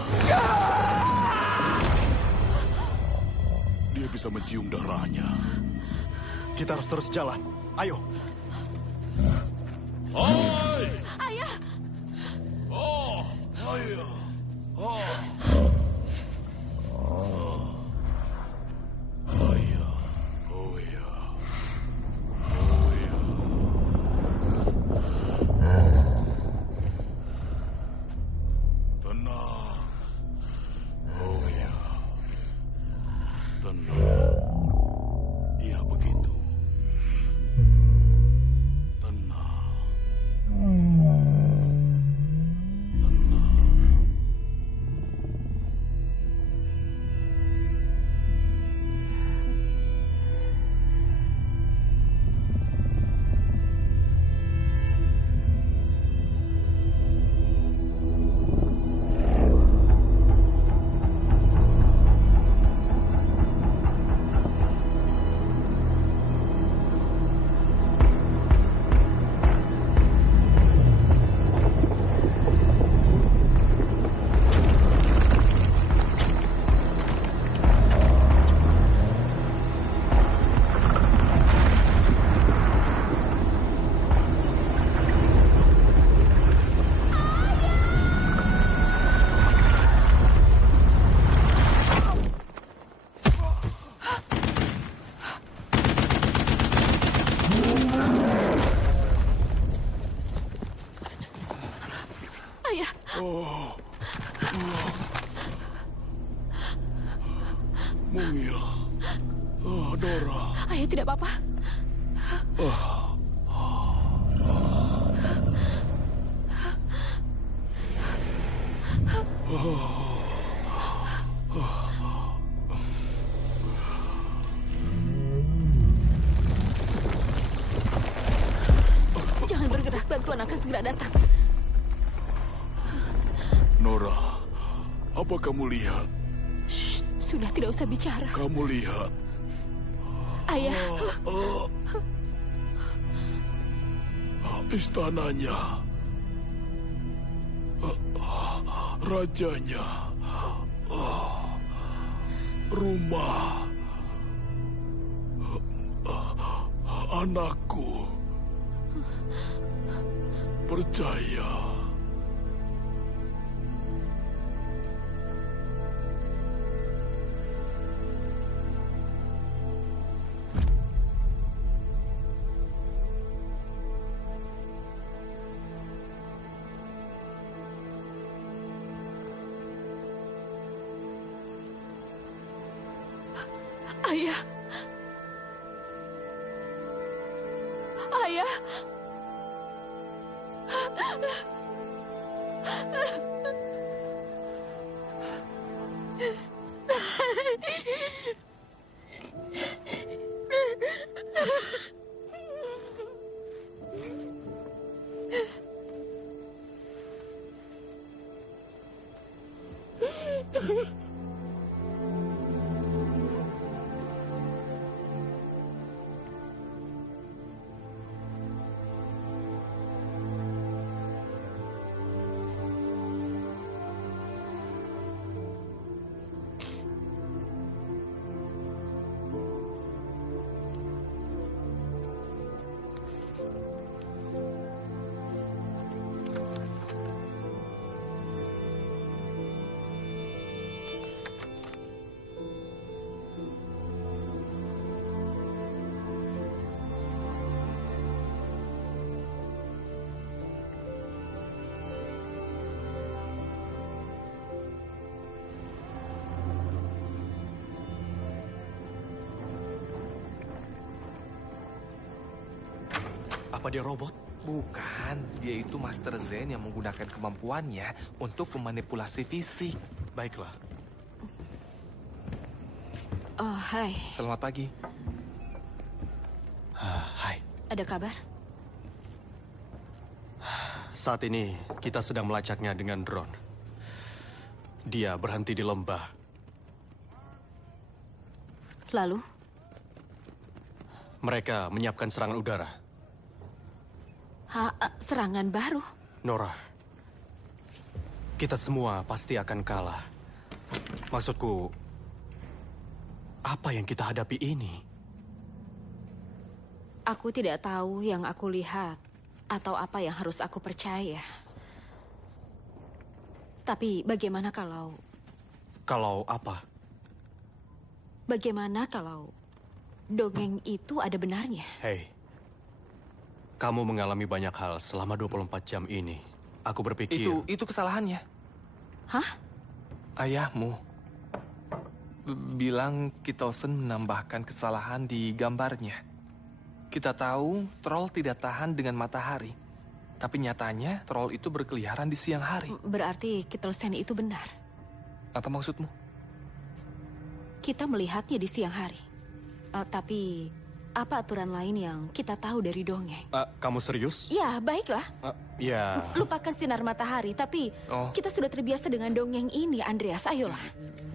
Dia bisa mencium darahnya. Kita harus terus jalan. Ayo. Hai! Ayah! Oh, ayah. Oh. Ayah. Oh ya. Oh ya. Tenang. Oh ya. Tenang. Iya begitu. Mungil. Dora. Ayah tidak apa-apa. Jangan bergerak, bantuan akan segera datang. Nora, apa kamu lihat? Shh, sudah tidak usah bicara. Kamu lihat. Ayah. Istananya. Rajanya. Rumah. Anakku. Percaya. Ayah. Ayah. Apa dia robot? Bukan, dia itu Master Zen yang menggunakan kemampuannya untuk memanipulasi fisik. Baiklah. Oh, hai. Selamat pagi. Hai. Ada kabar? Saat ini kita sedang melacaknya dengan drone. Dia berhenti di lembah. Lalu? Mereka menyiapkan serangan udara. Serangan baru? Nora, kita semua pasti akan kalah. Maksudku, apa yang kita hadapi ini? Aku tidak tahu yang aku lihat atau apa yang harus aku percaya. Tapi bagaimana kalau... Kalau apa? Bagaimana kalau dongeng itu ada benarnya? Hei, kamu mengalami banyak hal selama 24 jam ini. Aku berpikir... Itu kesalahannya. Hah? Ayahmu bilang Kittelsen menambahkan kesalahan di gambarnya. Kita tahu troll tidak tahan dengan matahari. Tapi nyatanya troll itu berkeliaran di siang hari. Berarti Kittelsen itu benar. Apa maksudmu? Kita melihatnya di siang hari. Tapi apa aturan lain yang kita tahu dari dongeng? Kamu serius? Ya, baiklah. Ya. Lupakan sinar matahari, tapi kita sudah terbiasa dengan dongeng ini, Andreas. Ayolah.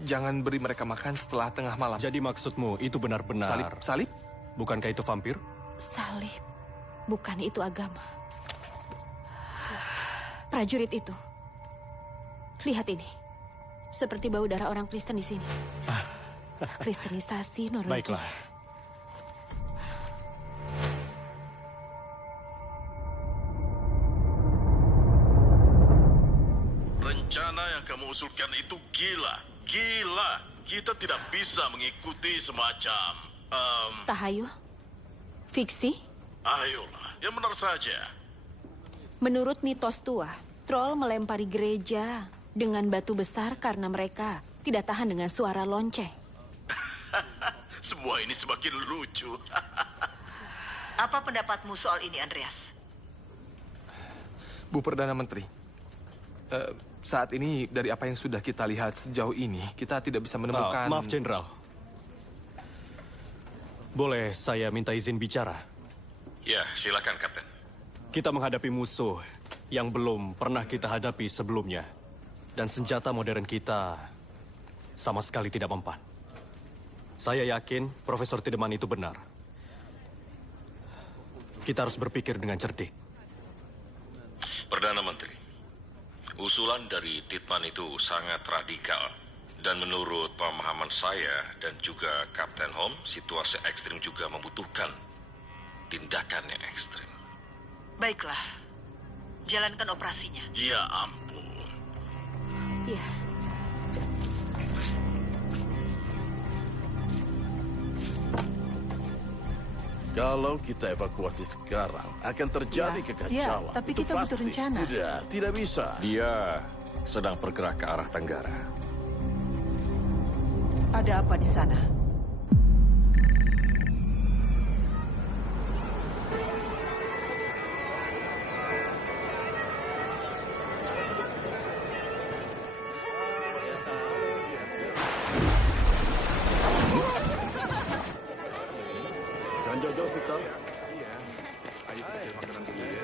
Jangan beri mereka makan setelah tengah malam. Jadi maksudmu itu benar-benar... Salib? Bukankah itu vampir? Salib. Bukan itu agama. Prajurit itu. Lihat ini. Seperti bau darah orang Kristen di sini. Kristenisasi Norwegia. Baiklah. Rencana yang kamu usulkan itu gila. Gila. Kita tidak bisa mengikuti semacam... Tahayul? Fiksi? Ayolah, ya benar saja. Menurut mitos tua, troll melempari gereja dengan batu besar karena mereka tidak tahan dengan suara lonceng. Semua ini semakin lucu. Apa pendapatmu soal ini, Andreas? Bu Perdana Menteri, saat ini dari apa yang sudah kita lihat sejauh ini, kita tidak bisa menemukan... Maaf, Jenderal. Boleh saya minta izin bicara? Ya, silakan, Kapten. Kita menghadapi musuh yang belum pernah kita hadapi sebelumnya. Dan senjata modern kita sama sekali tidak mempan. Saya yakin Profesor Tiedemann itu benar. Kita harus berpikir dengan cerdik. Perdana Menteri, usulan dari Tiedemann itu sangat radikal. Dan menurut pemahaman saya dan juga Kapten Holmes, situasi ekstrim juga membutuhkan tindakan yang ekstrim. Baiklah. Jalankan operasinya. Ya ampun. Iya. Kalau kita evakuasi sekarang, akan terjadi kekacauan. tapi Itu kita butuh pasti. rencana. Tidak bisa. Dia sedang bergerak ke arah tenggara. Ada apa di sana? Jangan jauh-jauh, Victor. Ayo kita cari makanan dulu ya.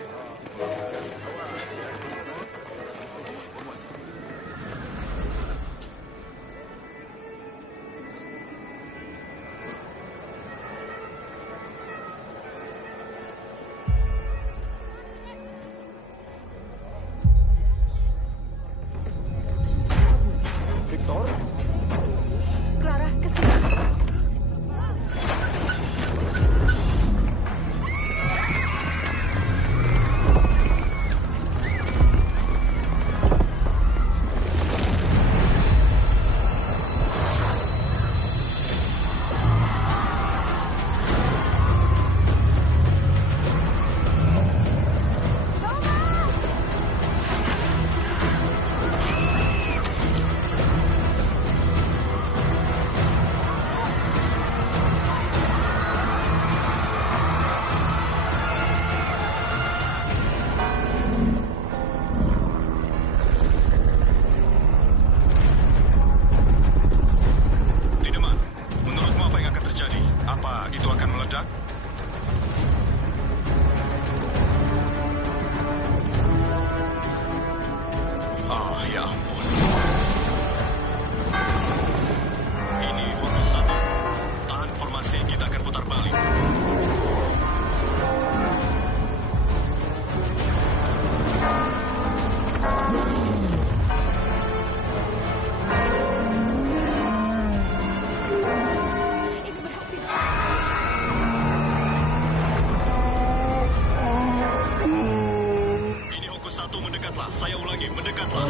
1, mendekatlah. Saya ulangi, mendekatlah.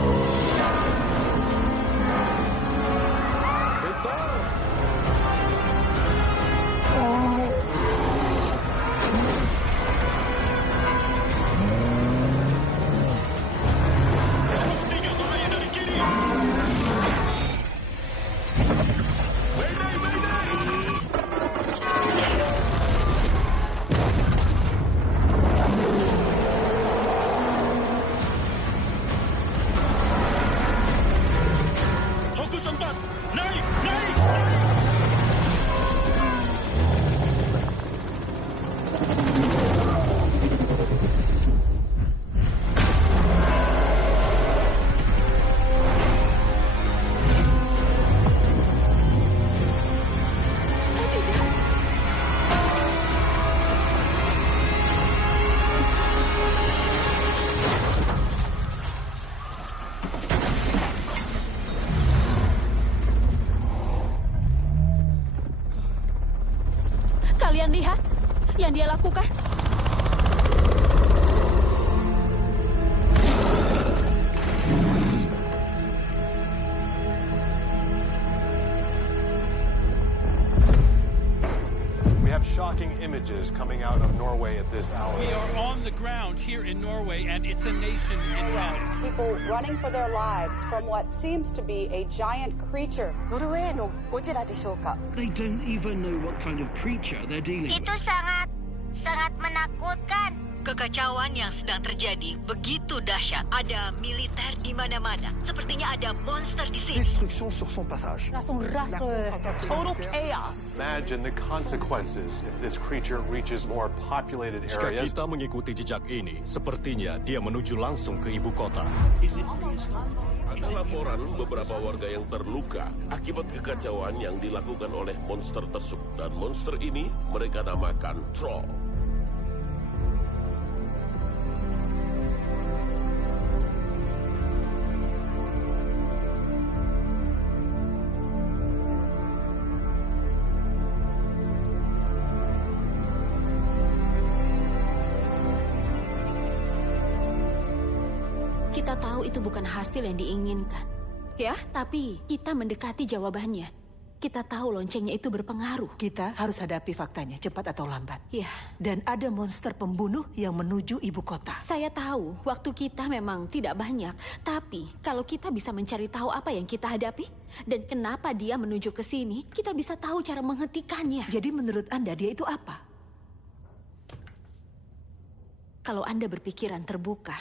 Victor! Kalian lihat yang dia lakukan? We have shocking images coming out of Norway at this hour. We are on the ground here in Norway, and it's a nation in rout. People running for their lives from what seems to be a giant creature. They don't even know what kind of creature they're dealing with. Itu sangat menakutkan. Kekacauan yang sedang terjadi begitu dahsyat. Ada militer di mana-mana. Sepertinya ada monster di sini. Destruction sur son passage. Total chaos. Imagine the consequences if this creature reaches more populated Jika areas. kita mengikuti jejak ini, sepertinya dia menuju langsung ke ibu kota. Ada laporan beberapa warga yang terluka akibat kekacauan yang dilakukan oleh monster tersebut. Dan monster ini mereka namakan Troll. Kita tahu itu bukan hasil yang diinginkan. Ya, tapi kita mendekati jawabannya. Kita tahu loncengnya itu berpengaruh. Kita harus hadapi faktanya, cepat atau lambat. Ya. Dan ada monster pembunuh yang menuju ibu kota. Saya tahu waktu kita memang tidak banyak. Tapi kalau kita bisa mencari tahu apa yang kita hadapi dan kenapa dia menuju ke sini, kita bisa tahu cara menghentikannya. Jadi menurut Anda dia itu apa? Kalau Anda berpikiran terbuka,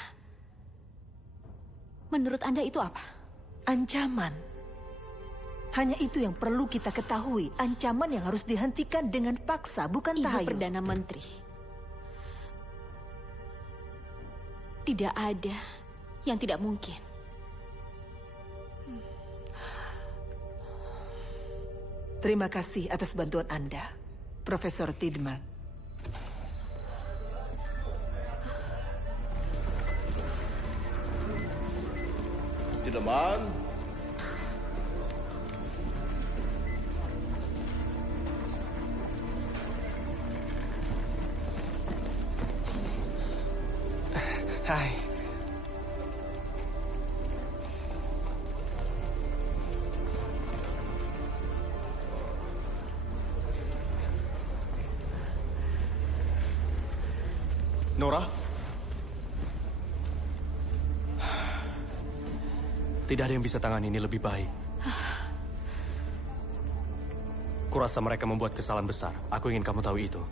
menurut Anda itu apa? Ancaman. Hanya itu yang perlu kita ketahui. Ancaman yang harus dihentikan dengan paksa, bukan tahayul. Ibu Perdana Menteri. Tidak ada yang tidak mungkin. Terima kasih atas bantuan Anda, Profesor Tidman. Tidman. Hai. Nora? Tidak ada yang bisa tangani ini lebih baik. Kurasa mereka membuat kesalahan besar. Aku ingin kamu tahu itu.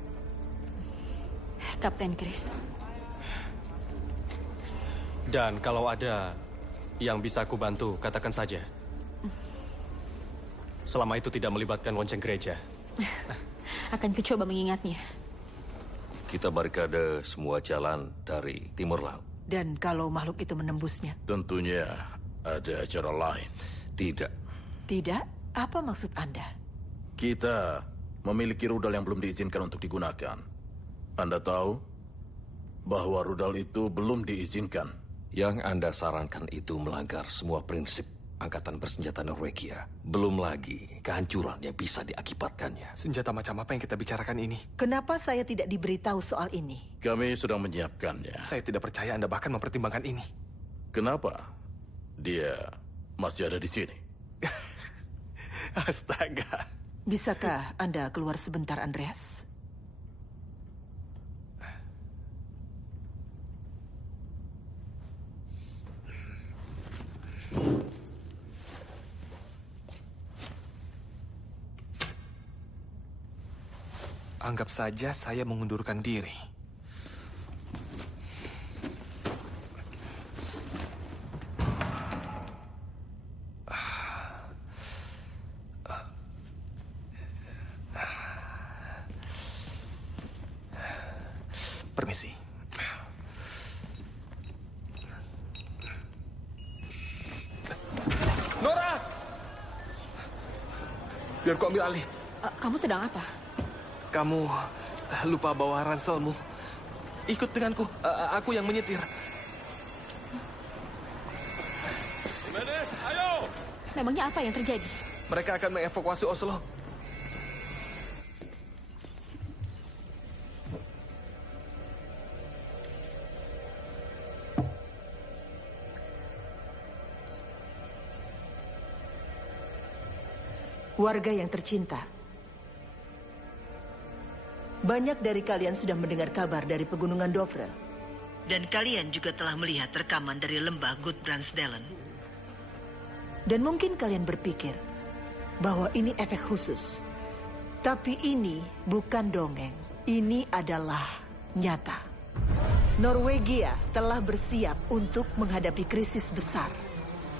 Kapten Chris. Dan kalau ada yang bisa aku bantu, katakan saja. Selama itu tidak melibatkan lonceng gereja. Akan kucoba mengingatnya. Kita barikade semua jalan dari timur laut. Dan kalau makhluk itu menembusnya? Tentunya ada cara lain. Tidak. Tidak? Apa maksud Anda? Kita memiliki rudal yang belum diizinkan untuk digunakan. Anda tahu bahwa rudal itu belum diizinkan. Yang Anda sarankan itu melanggar semua prinsip Angkatan Bersenjata Norwegia. Belum lagi kehancuran yang bisa diakibatkannya. Senjata macam apa yang kita bicarakan ini? Kenapa saya tidak diberitahu soal ini? Kami sedang menyiapkannya. Saya tidak percaya Anda bahkan mempertimbangkan ini. Kenapa dia masih ada di sini? Astaga. Bisakah Anda keluar sebentar, Andreas? Anggap saja saya mengundurkan diri. Permisi. Nora! Biar ku ambil alih. Kamu sedang apa? Kamu lupa bawa ranselmu. Ikut denganku. Aku yang menyetir. Jimenez, ayo! Memangnya apa yang terjadi? Mereka akan mengevakuasi Oslo. Warga yang tercinta, banyak dari kalian sudah mendengar kabar dari pegunungan Dovre. Dan kalian juga telah melihat rekaman dari lembah Gudbrandsdalen. Dan mungkin kalian berpikir bahwa ini efek khusus. Tapi ini bukan dongeng. Ini adalah nyata. Norwegia telah bersiap untuk menghadapi krisis besar.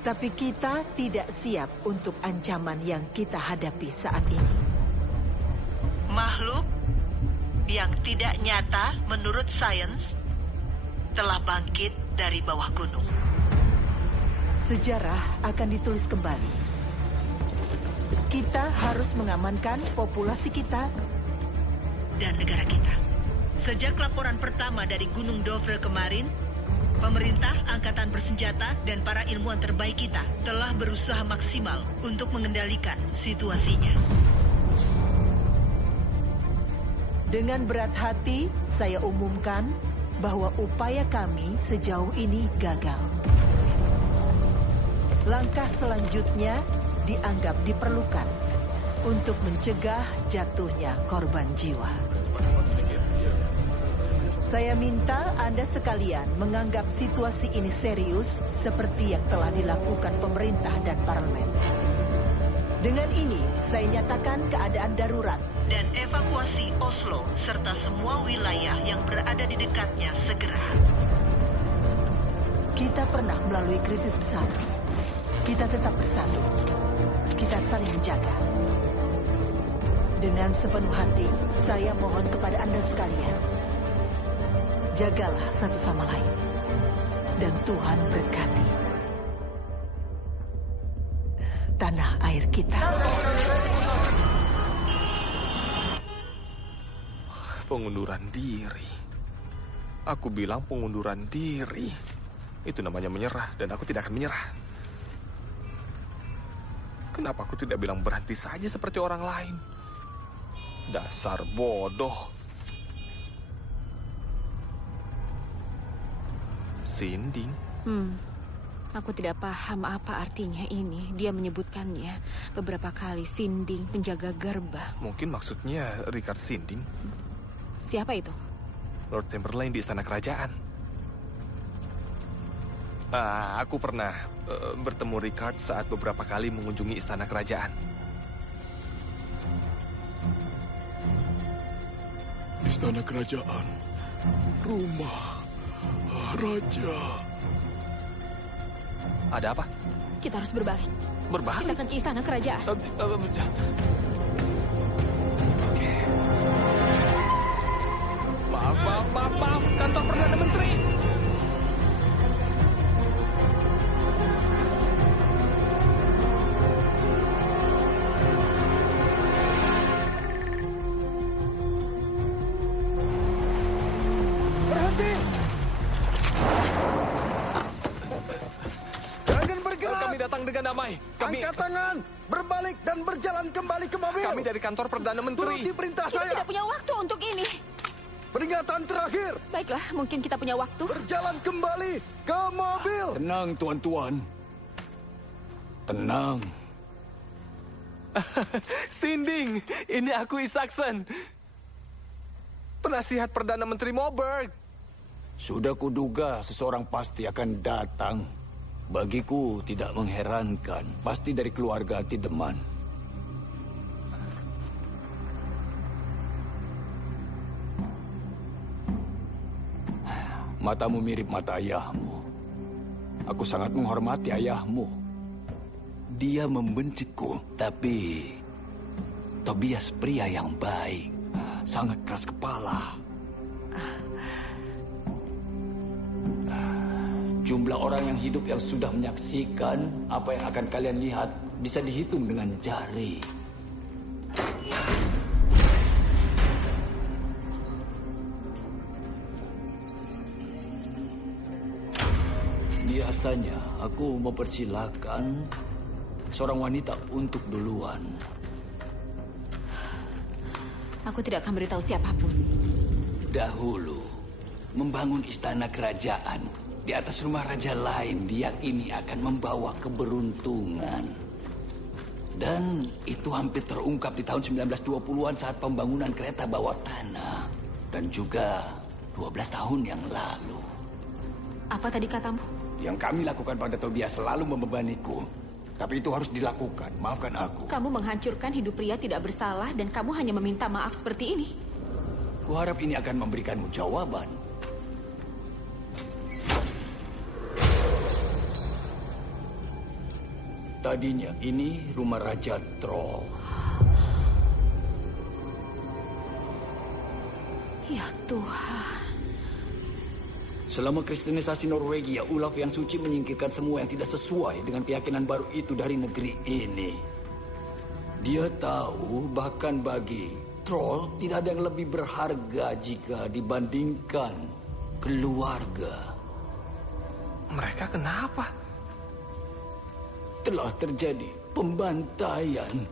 Tapi kita tidak siap untuk ancaman yang kita hadapi saat ini. Makhluk yang tidak nyata menurut sains telah bangkit dari bawah gunung. Sejarah akan ditulis kembali. Kita harus mengamankan populasi kita dan negara kita. Sejak laporan pertama dari Gunung Dovre kemarin, pemerintah, angkatan bersenjata, dan para ilmuwan terbaik kita telah berusaha maksimal untuk mengendalikan situasinya. Dengan berat hati, saya umumkan bahwa upaya kami sejauh ini gagal. Langkah selanjutnya dianggap diperlukan untuk mencegah jatuhnya korban jiwa. Saya minta Anda sekalian menganggap situasi ini serius seperti yang telah dilakukan pemerintah dan parlemen. Dengan ini, saya nyatakan keadaan darurat. Dan evakuasi Oslo serta semua wilayah yang berada di dekatnya segera. Kita pernah melalui krisis besar. Kita tetap bersatu. Kita saling menjaga. Dengan sepenuh hati, saya mohon kepada Anda sekalian. Jagalah satu sama lain. Dan Tuhan berkati tanah air kita. Pengunduran diri. Aku bilang pengunduran diri. Itu namanya menyerah, dan aku tidak akan menyerah. Kenapa aku tidak bilang berhenti saja seperti orang lain? Dasar bodoh. Sinding. Aku tidak paham apa artinya ini. Dia menyebutkannya beberapa kali. Sinding, penjaga gerbang. Mungkin maksudnya Richard Sinding. Siapa itu? Lord Tamberlane di istana kerajaan. Aku pernah bertemu Richard saat beberapa kali mengunjungi istana kerajaan. Istana kerajaan, rumah raja. Ada apa? Kita harus berbalik. Berbalik? Kita akan ke istana kerajaan. Maaf, kantor Perdana Menteri. Berhenti! Jangan bergerak! Kami datang dengan damai. Angkat tangan, berbalik dan berjalan kembali ke mobil. Kami dari kantor Perdana Menteri. Turuti perintah Kita saya. tidak punya waktu untuk ini. Peringatan terakhir. Baiklah, mungkin kita punya waktu. Berjalan kembali ke mobil. Tenang, tuan-tuan. Tenang. Sinding, ini aku Isaksen. Penasihat Perdana Menteri Moberg. Sudah kuduga seseorang pasti akan datang. Bagiku tidak mengherankan. Pasti dari keluarga Tiedemann. Matamu mirip mata ayahmu. Aku sangat menghormati ayahmu. Dia membenciku, tapi Tobias pria yang baik. Sangat keras kepala. Jumlah orang yang hidup yang sudah menyaksikan apa yang akan kalian lihat bisa dihitung dengan jari. Biasanya aku mempersilahkan seorang wanita untuk duluan. Aku tidak akan beritahu siapapun. Dahulu, membangun istana kerajaan di atas rumah raja lain diyakini akan membawa keberuntungan. Dan itu hampir terungkap di tahun 1920-an saat pembangunan kereta bawah tanah. Dan juga 12 tahun yang lalu. Apa tadi katamu? Yang kami lakukan pada Tobias selalu membebaniku. Tapi itu harus dilakukan. Maafkan aku. Kamu menghancurkan hidup pria tidak bersalah dan kamu hanya meminta maaf seperti ini. Kuharap ini akan memberikanmu jawaban. Tadinya ini rumah Raja Troll. Ya Tuhan. Selama kristenisasi Norwegia, Olaf yang suci menyingkirkan semua yang tidak sesuai dengan keyakinan baru itu dari negeri ini. Dia tahu bahkan bagi Troll tidak ada yang lebih berharga jika dibandingkan keluarga. Mereka kenapa? Telah terjadi pembantaian.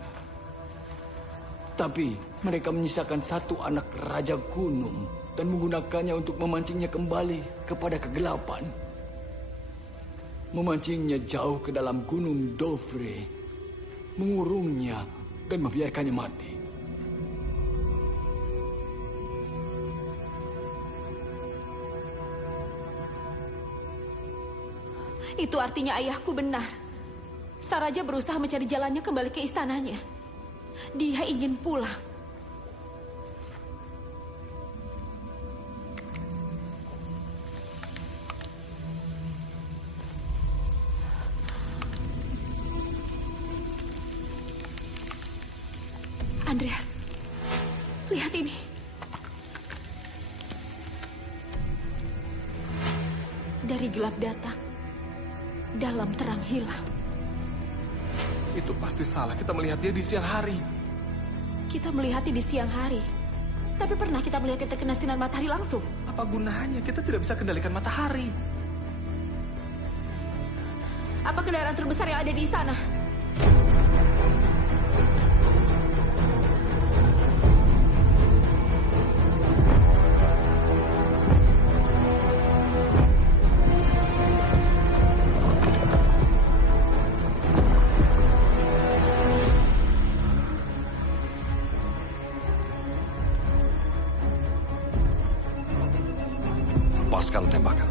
Tapi mereka menyisakan satu anak Raja Gunung dan menggunakannya untuk memancingnya kembali kepada kegelapan. Memancingnya jauh ke dalam Gunung Dovre, mengurungnya dan membiarkannya mati. Itu artinya ayahku benar. Saraja berusaha mencari jalannya kembali ke istananya. Dia ingin pulang. Andreas, lihat ini. Dari gelap datang, dalam terang hilang. Itu pasti salah. Kita melihat dia di siang hari. Kita melihatnya di siang hari. Tapi pernah kita melihatnya terkena sinar matahari langsung? Apa gunanya? Kita tidak bisa kendalikan matahari. Apa kendaraan terbesar yang ada di istana? Lepaskan tembakan.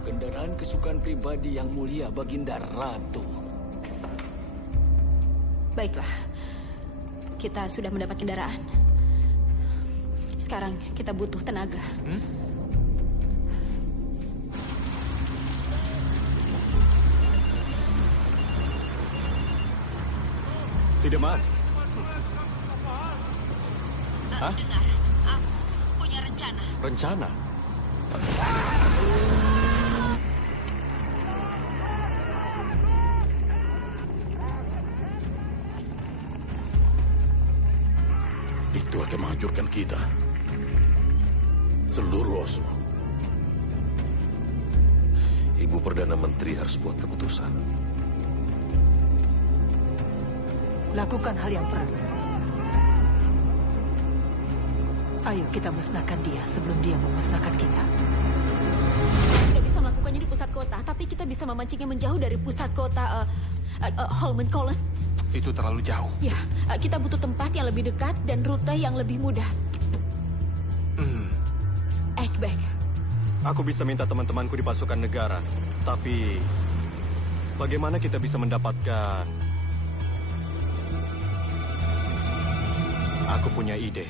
Kendaraan kesukaan pribadi yang mulia Baginda Ratu. Baiklah. Kita sudah mendapat kendaraan. Sekarang kita butuh tenaga. Tiedemann. Hah? Dengar, aku punya rencana. Rencana? Itu akan menghancurkan kita. Seluruh Oslo. Ibu Perdana Menteri harus buat keputusan. Lakukan hal yang perlu. Ayo kita musnahkan dia sebelum dia memusnahkan kita. Tidak bisa melakukannya di pusat kota, tapi kita bisa memancingnya menjauh dari pusat kota Holman Colon. Itu terlalu jauh. Ya, kita butuh tempat yang lebih dekat dan rute yang lebih mudah. Ekbek. Aku bisa minta teman-temanku di pasukan negara, tapi bagaimana kita bisa mendapatkan... Aku punya ide.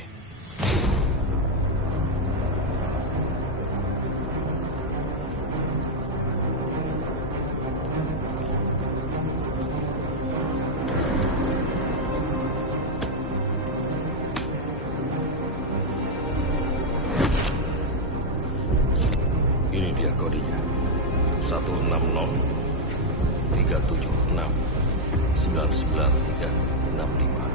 Ini dia kodenya. 160-376-99365.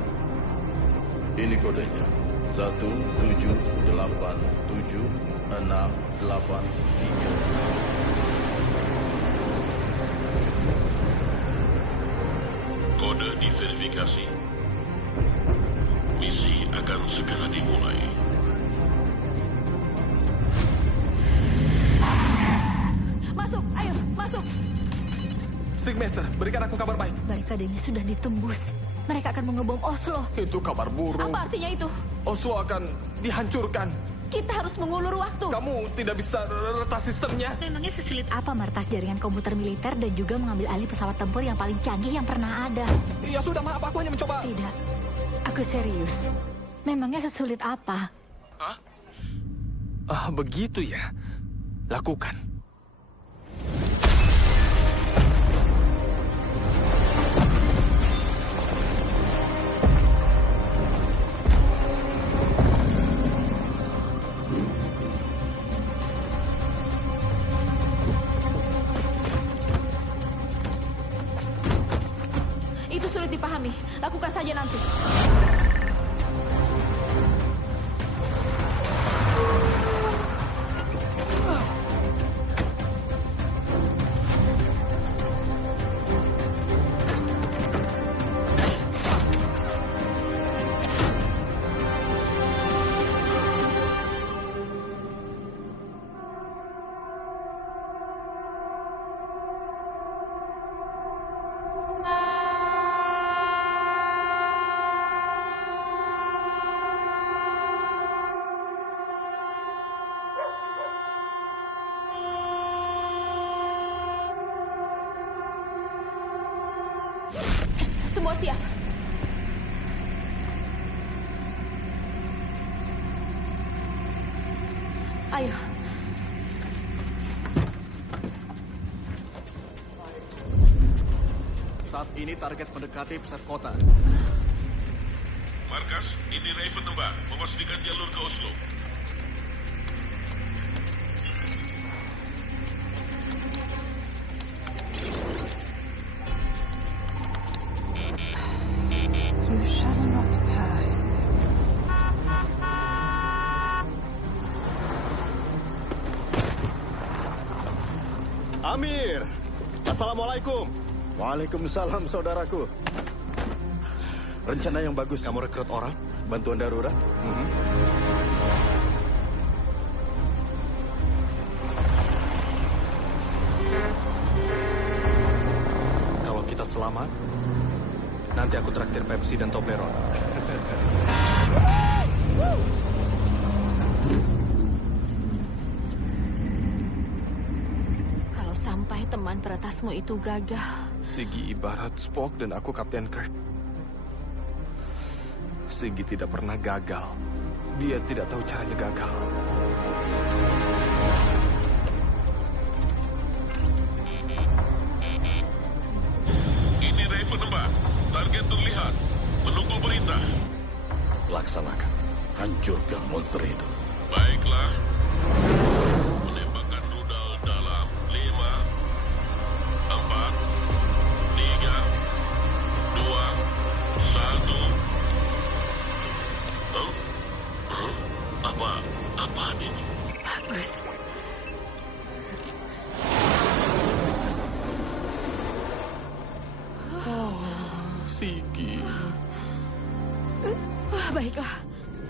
Ini kodenya. 1787683. Kode diverifikasi. Misi akan segera dimulai. Masuk, ayo, masuk. Sigmeister, berikan aku kabar baik. Barikadenya sudah ditembus. Mereka akan mengebom Oslo. Itu kabar buruk. Apa artinya itu? Oslo akan dihancurkan. Kita harus mengulur waktu. Kamu tidak bisa retas sistemnya. Memangnya sesulit apa meretas jaringan komputer militer dan juga mengambil alih pesawat tempur yang paling canggih yang pernah ada? Ya sudah, maaf, aku hanya mencoba. Tidak, aku serius. Memangnya sesulit apa? Hah? Begitu ya. Lakukan. Itu sulit dipahami. Lakukan saja nanti. Semua siap. Ayo. Saat ini target mendekati pusat kota. Markas, ini Raven Nemba. Memastikan jalur ke Oslo. You shall not pass. Amir! Assalamualaikum. Waalaikumsalam, saudaraku. Rencana yang bagus. Kamu rekrut orang? Bantuan darurat? Kalau kita selamat, nanti aku traktir Pepsi dan Toblerone. Kalau sampai teman peretasmu itu gagal. Siggy ibarat Spock dan aku Kapten Kirk. Siggy tidak pernah gagal. Dia tidak tahu caranya gagal. Ini Raven Nemba. Target terlihat. Menunggu perintah. Laksanakan. Hancurkan monster itu. Baiklah. Menembakkan rudal dalam 5, 4, 3, 2, 1. Apaan ini? Bagus. Sigi. Baiklah.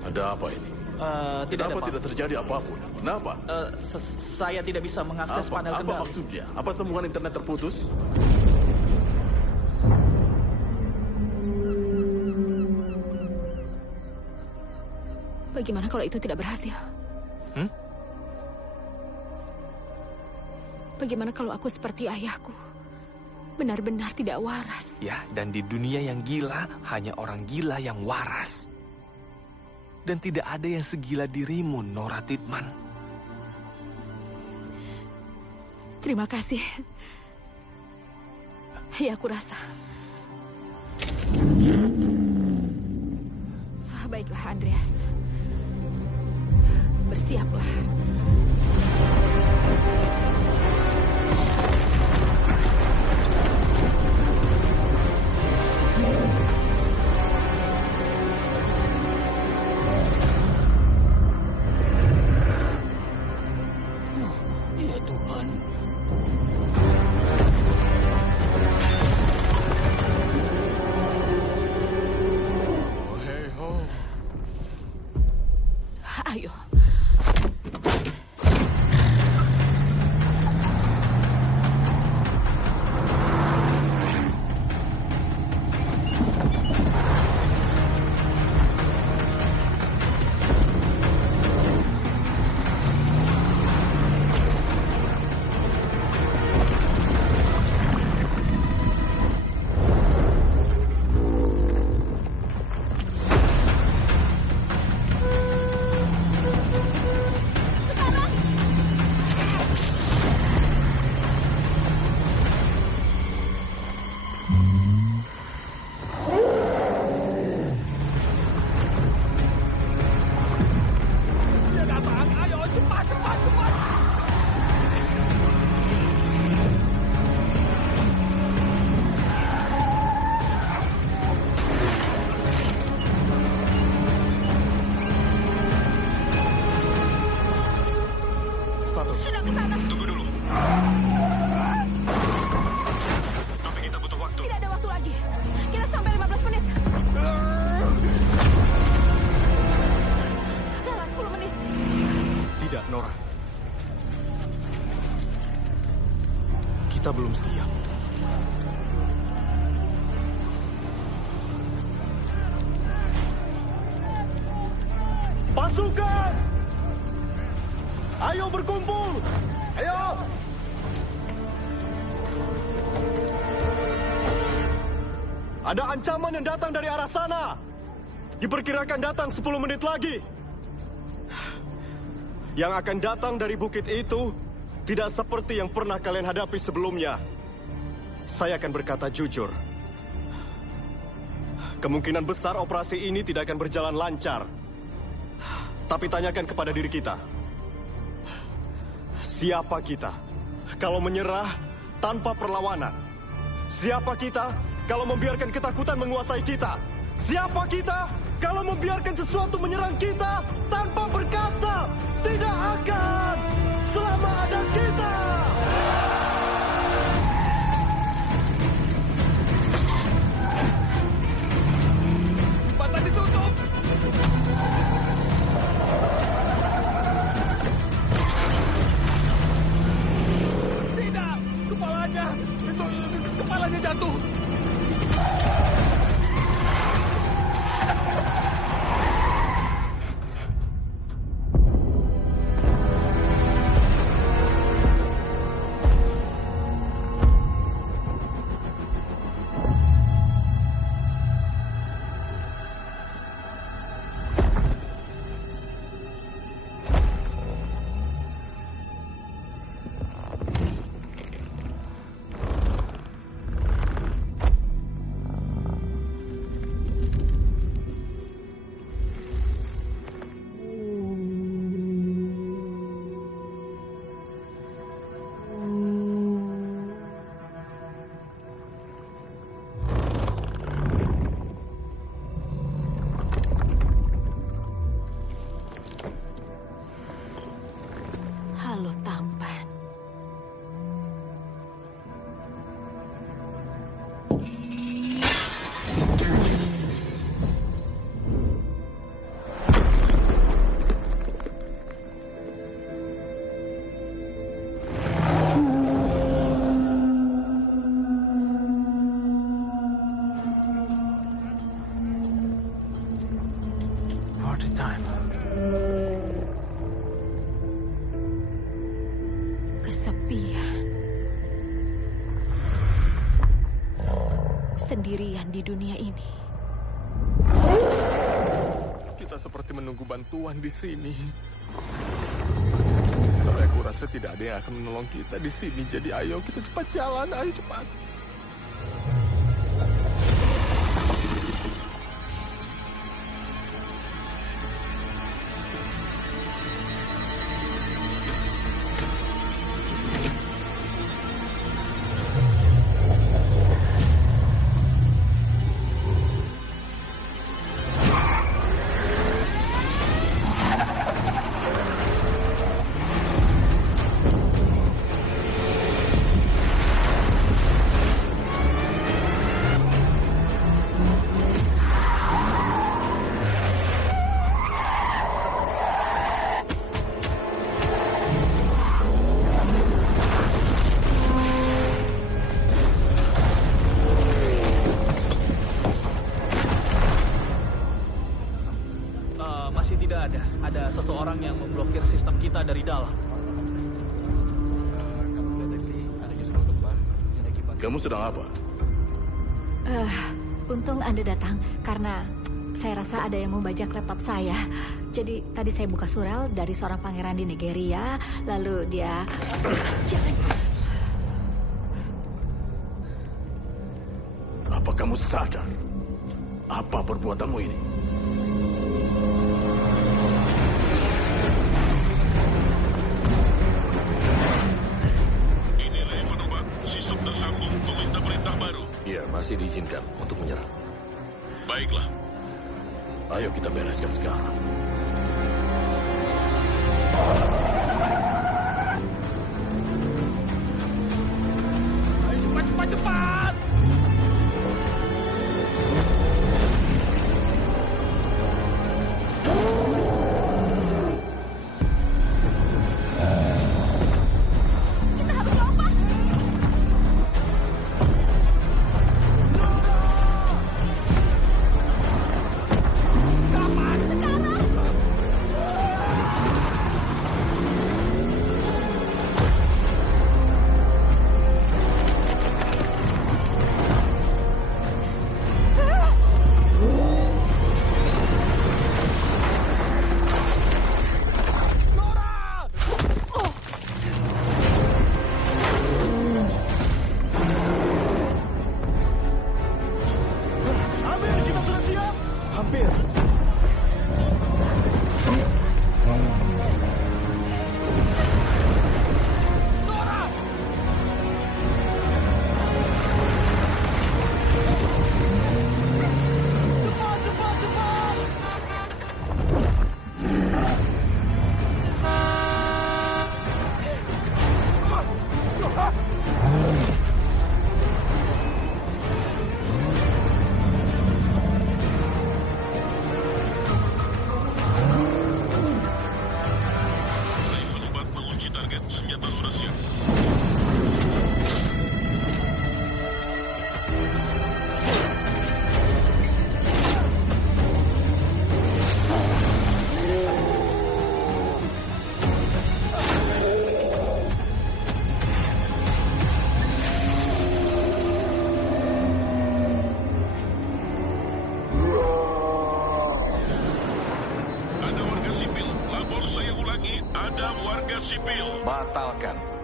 Ada apa ini? Tidak ada, Kenapa Pak. tidak terjadi apapun? Kenapa? Saya tidak bisa mengakses panel kendali. Apa maksudnya? Apa sambungan internet terputus? Bagaimana kalau itu tidak berhasil? Bagaimana kalau aku seperti ayahku? Benar-benar tidak waras. Ya, dan di dunia yang gila, hanya orang gila yang waras. Dan tidak ada yang segila dirimu, Nora Tidman. Terima kasih. Ya, aku rasa. Baiklah, Andreas. Bersiaplah. Ya Tuhan. Ayo. Kita belum siap. Pasukan! Ayo berkumpul! Ayo! Ada ancaman yang datang dari arah sana. Diperkirakan datang 10 menit lagi. Yang akan datang dari bukit itu tidak seperti yang pernah kalian hadapi sebelumnya. Saya akan berkata jujur. Kemungkinan besar operasi ini tidak akan berjalan lancar. Tapi tanyakan kepada diri kita. Siapa kita kalau menyerah tanpa perlawanan? Siapa kita kalau membiarkan ketakutan menguasai kita? Siapa kita kalau membiarkan sesuatu menyerang kita tanpa berkata tidak akan selama ada kita? Jembatan ditutup. Tidak, kepalanya. Itu kepalanya jatuh. sendirian di dunia ini. Kita seperti menunggu bantuan di sini. Tapi aku rasa tidak ada yang akan menolong kita di sini. Jadi ayo kita cepat jalan, ayo cepat. Masih tidak ada. Ada seseorang yang memblokir sistem kita dari dalam. Kamu sedang apa? Untung Anda datang karena saya rasa ada yang membajak laptop saya. Jadi tadi saya buka surel dari seorang pangeran di Nigeria, lalu dia... Jangan. Apa kamu sadar? Apa perbuatanmu ini? Ya, masih diizinkan untuk menyerang. Baiklah. Ayo kita bereskan sekarang. Ayo cepat!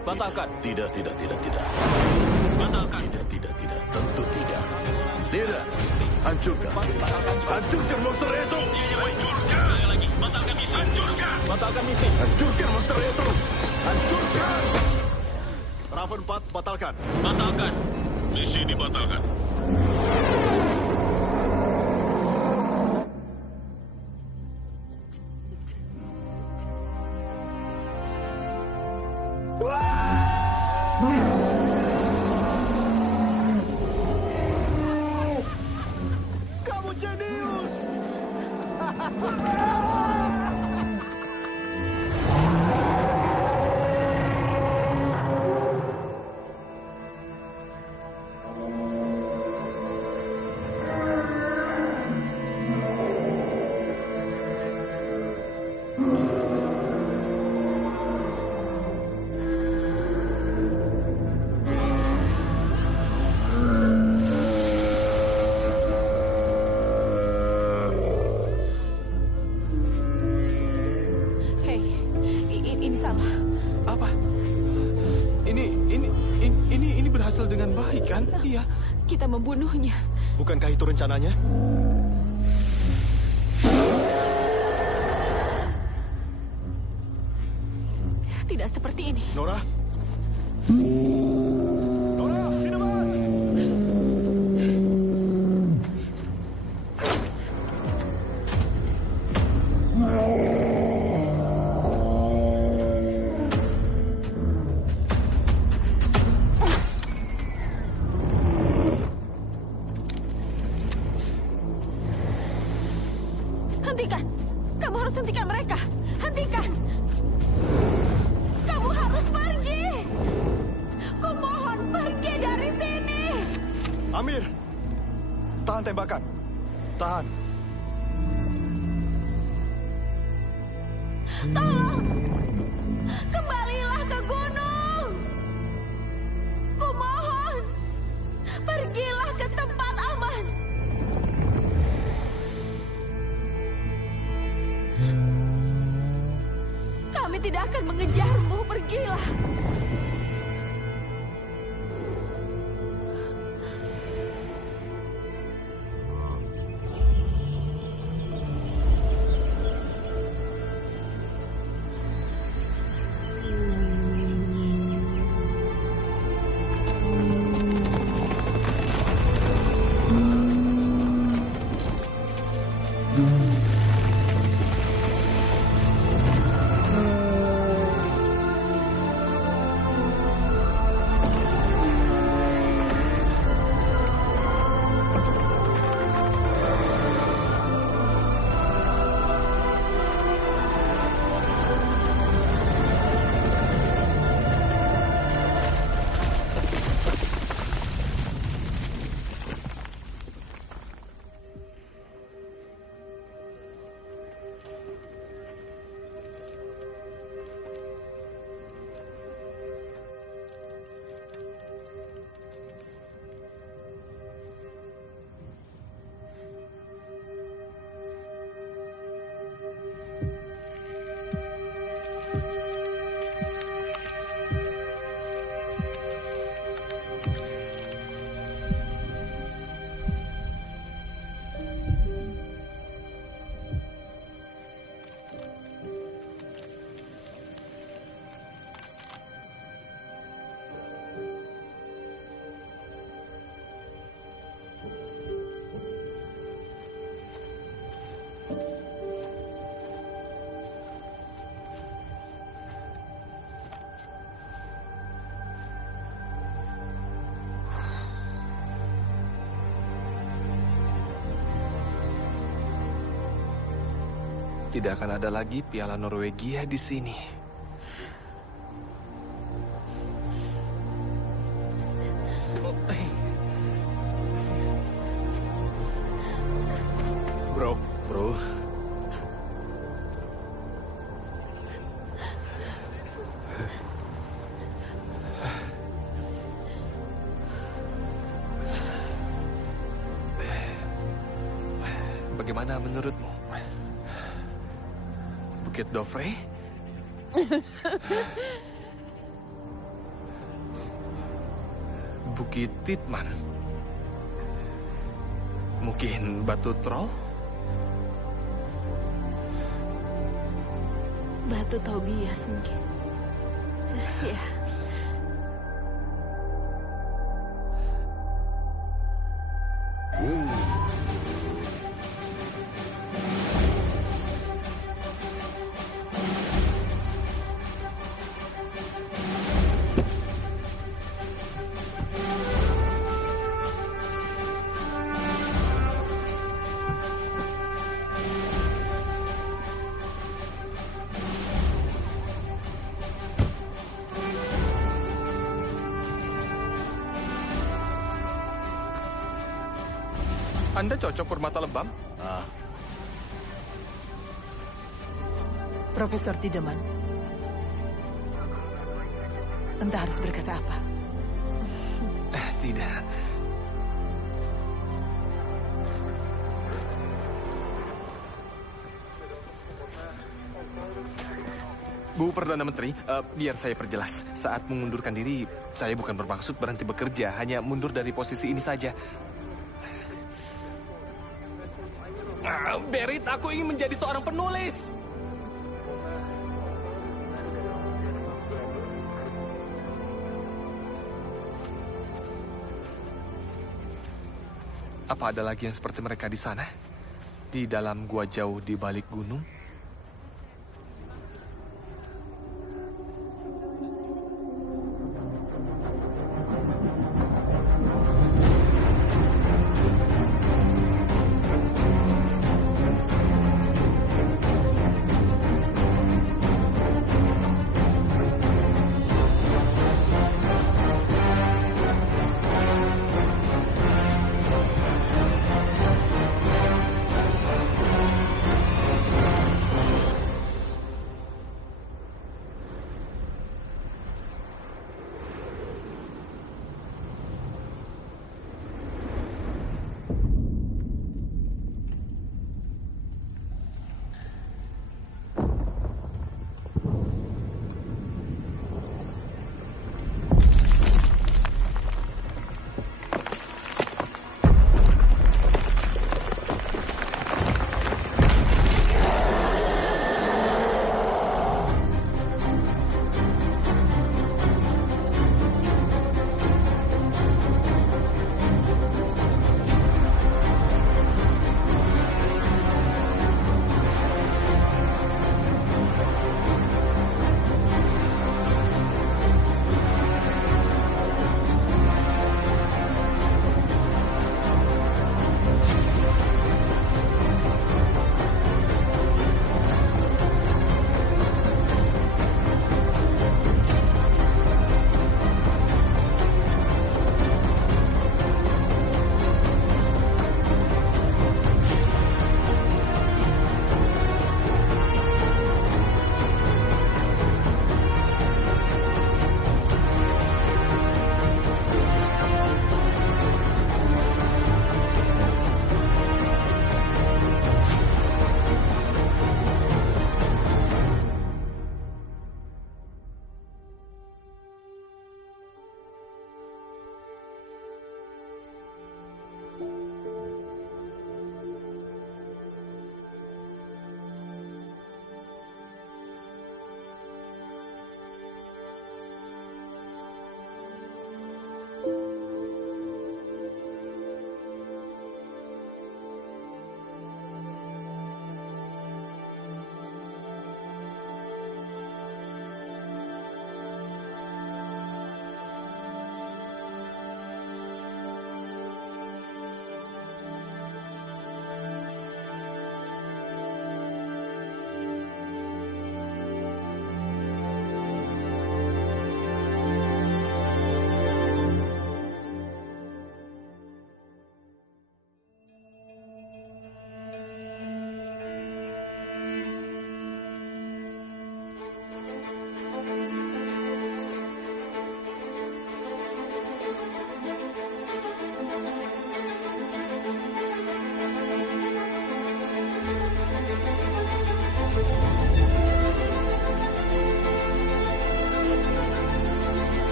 Batalkan. Tidak. Batalkan. Tidak. Tentu tidak. Tidak. Hancurkan. Hancurkan monster itu. Hancurkan. Lagi. Batalkan misi. Hancurkan. Batalkan misi. Hancurkan monster itu. Hancurkan. Raven 4, batalkan. Batalkan. Misi dibatalkan. Kamu jenius! ini salah. Apa? Ini berhasil dengan baik, kan? Iya. Kita membunuhnya. Bukankah itu rencananya? Tidak seperti ini. Nora? Nora, di depan! Hentikan! Kamu harus hentikan mereka! Hentikan! Kamu harus pergi! Kumohon pergi dari sini! Amir! Tahan tembakan. Tahan. Tolong! Kembalilah ke gunung! Kumohon! Pergilah ke tempat aman! Kami tidak akan mengejarmu, pergilah! Tidak akan ada lagi Piala Norwegia di sini. Bro. Bagaimana menurutmu? Bukit Dovre? Bukit Titman? Mungkin Batu Troll? Batu Tobias mungkin. Ya. Anda cocok bermata lebam? Profesor Tiedemann, Anda harus berkata apa? Tidak. Bu Perdana Menteri, biar saya perjelas. Saat mengundurkan diri, saya bukan bermaksud berhenti bekerja, hanya mundur dari posisi ini saja. Berit, aku ingin menjadi seorang penulis. Apa ada lagi yang seperti mereka di sana? Di dalam gua jauh di balik gunung?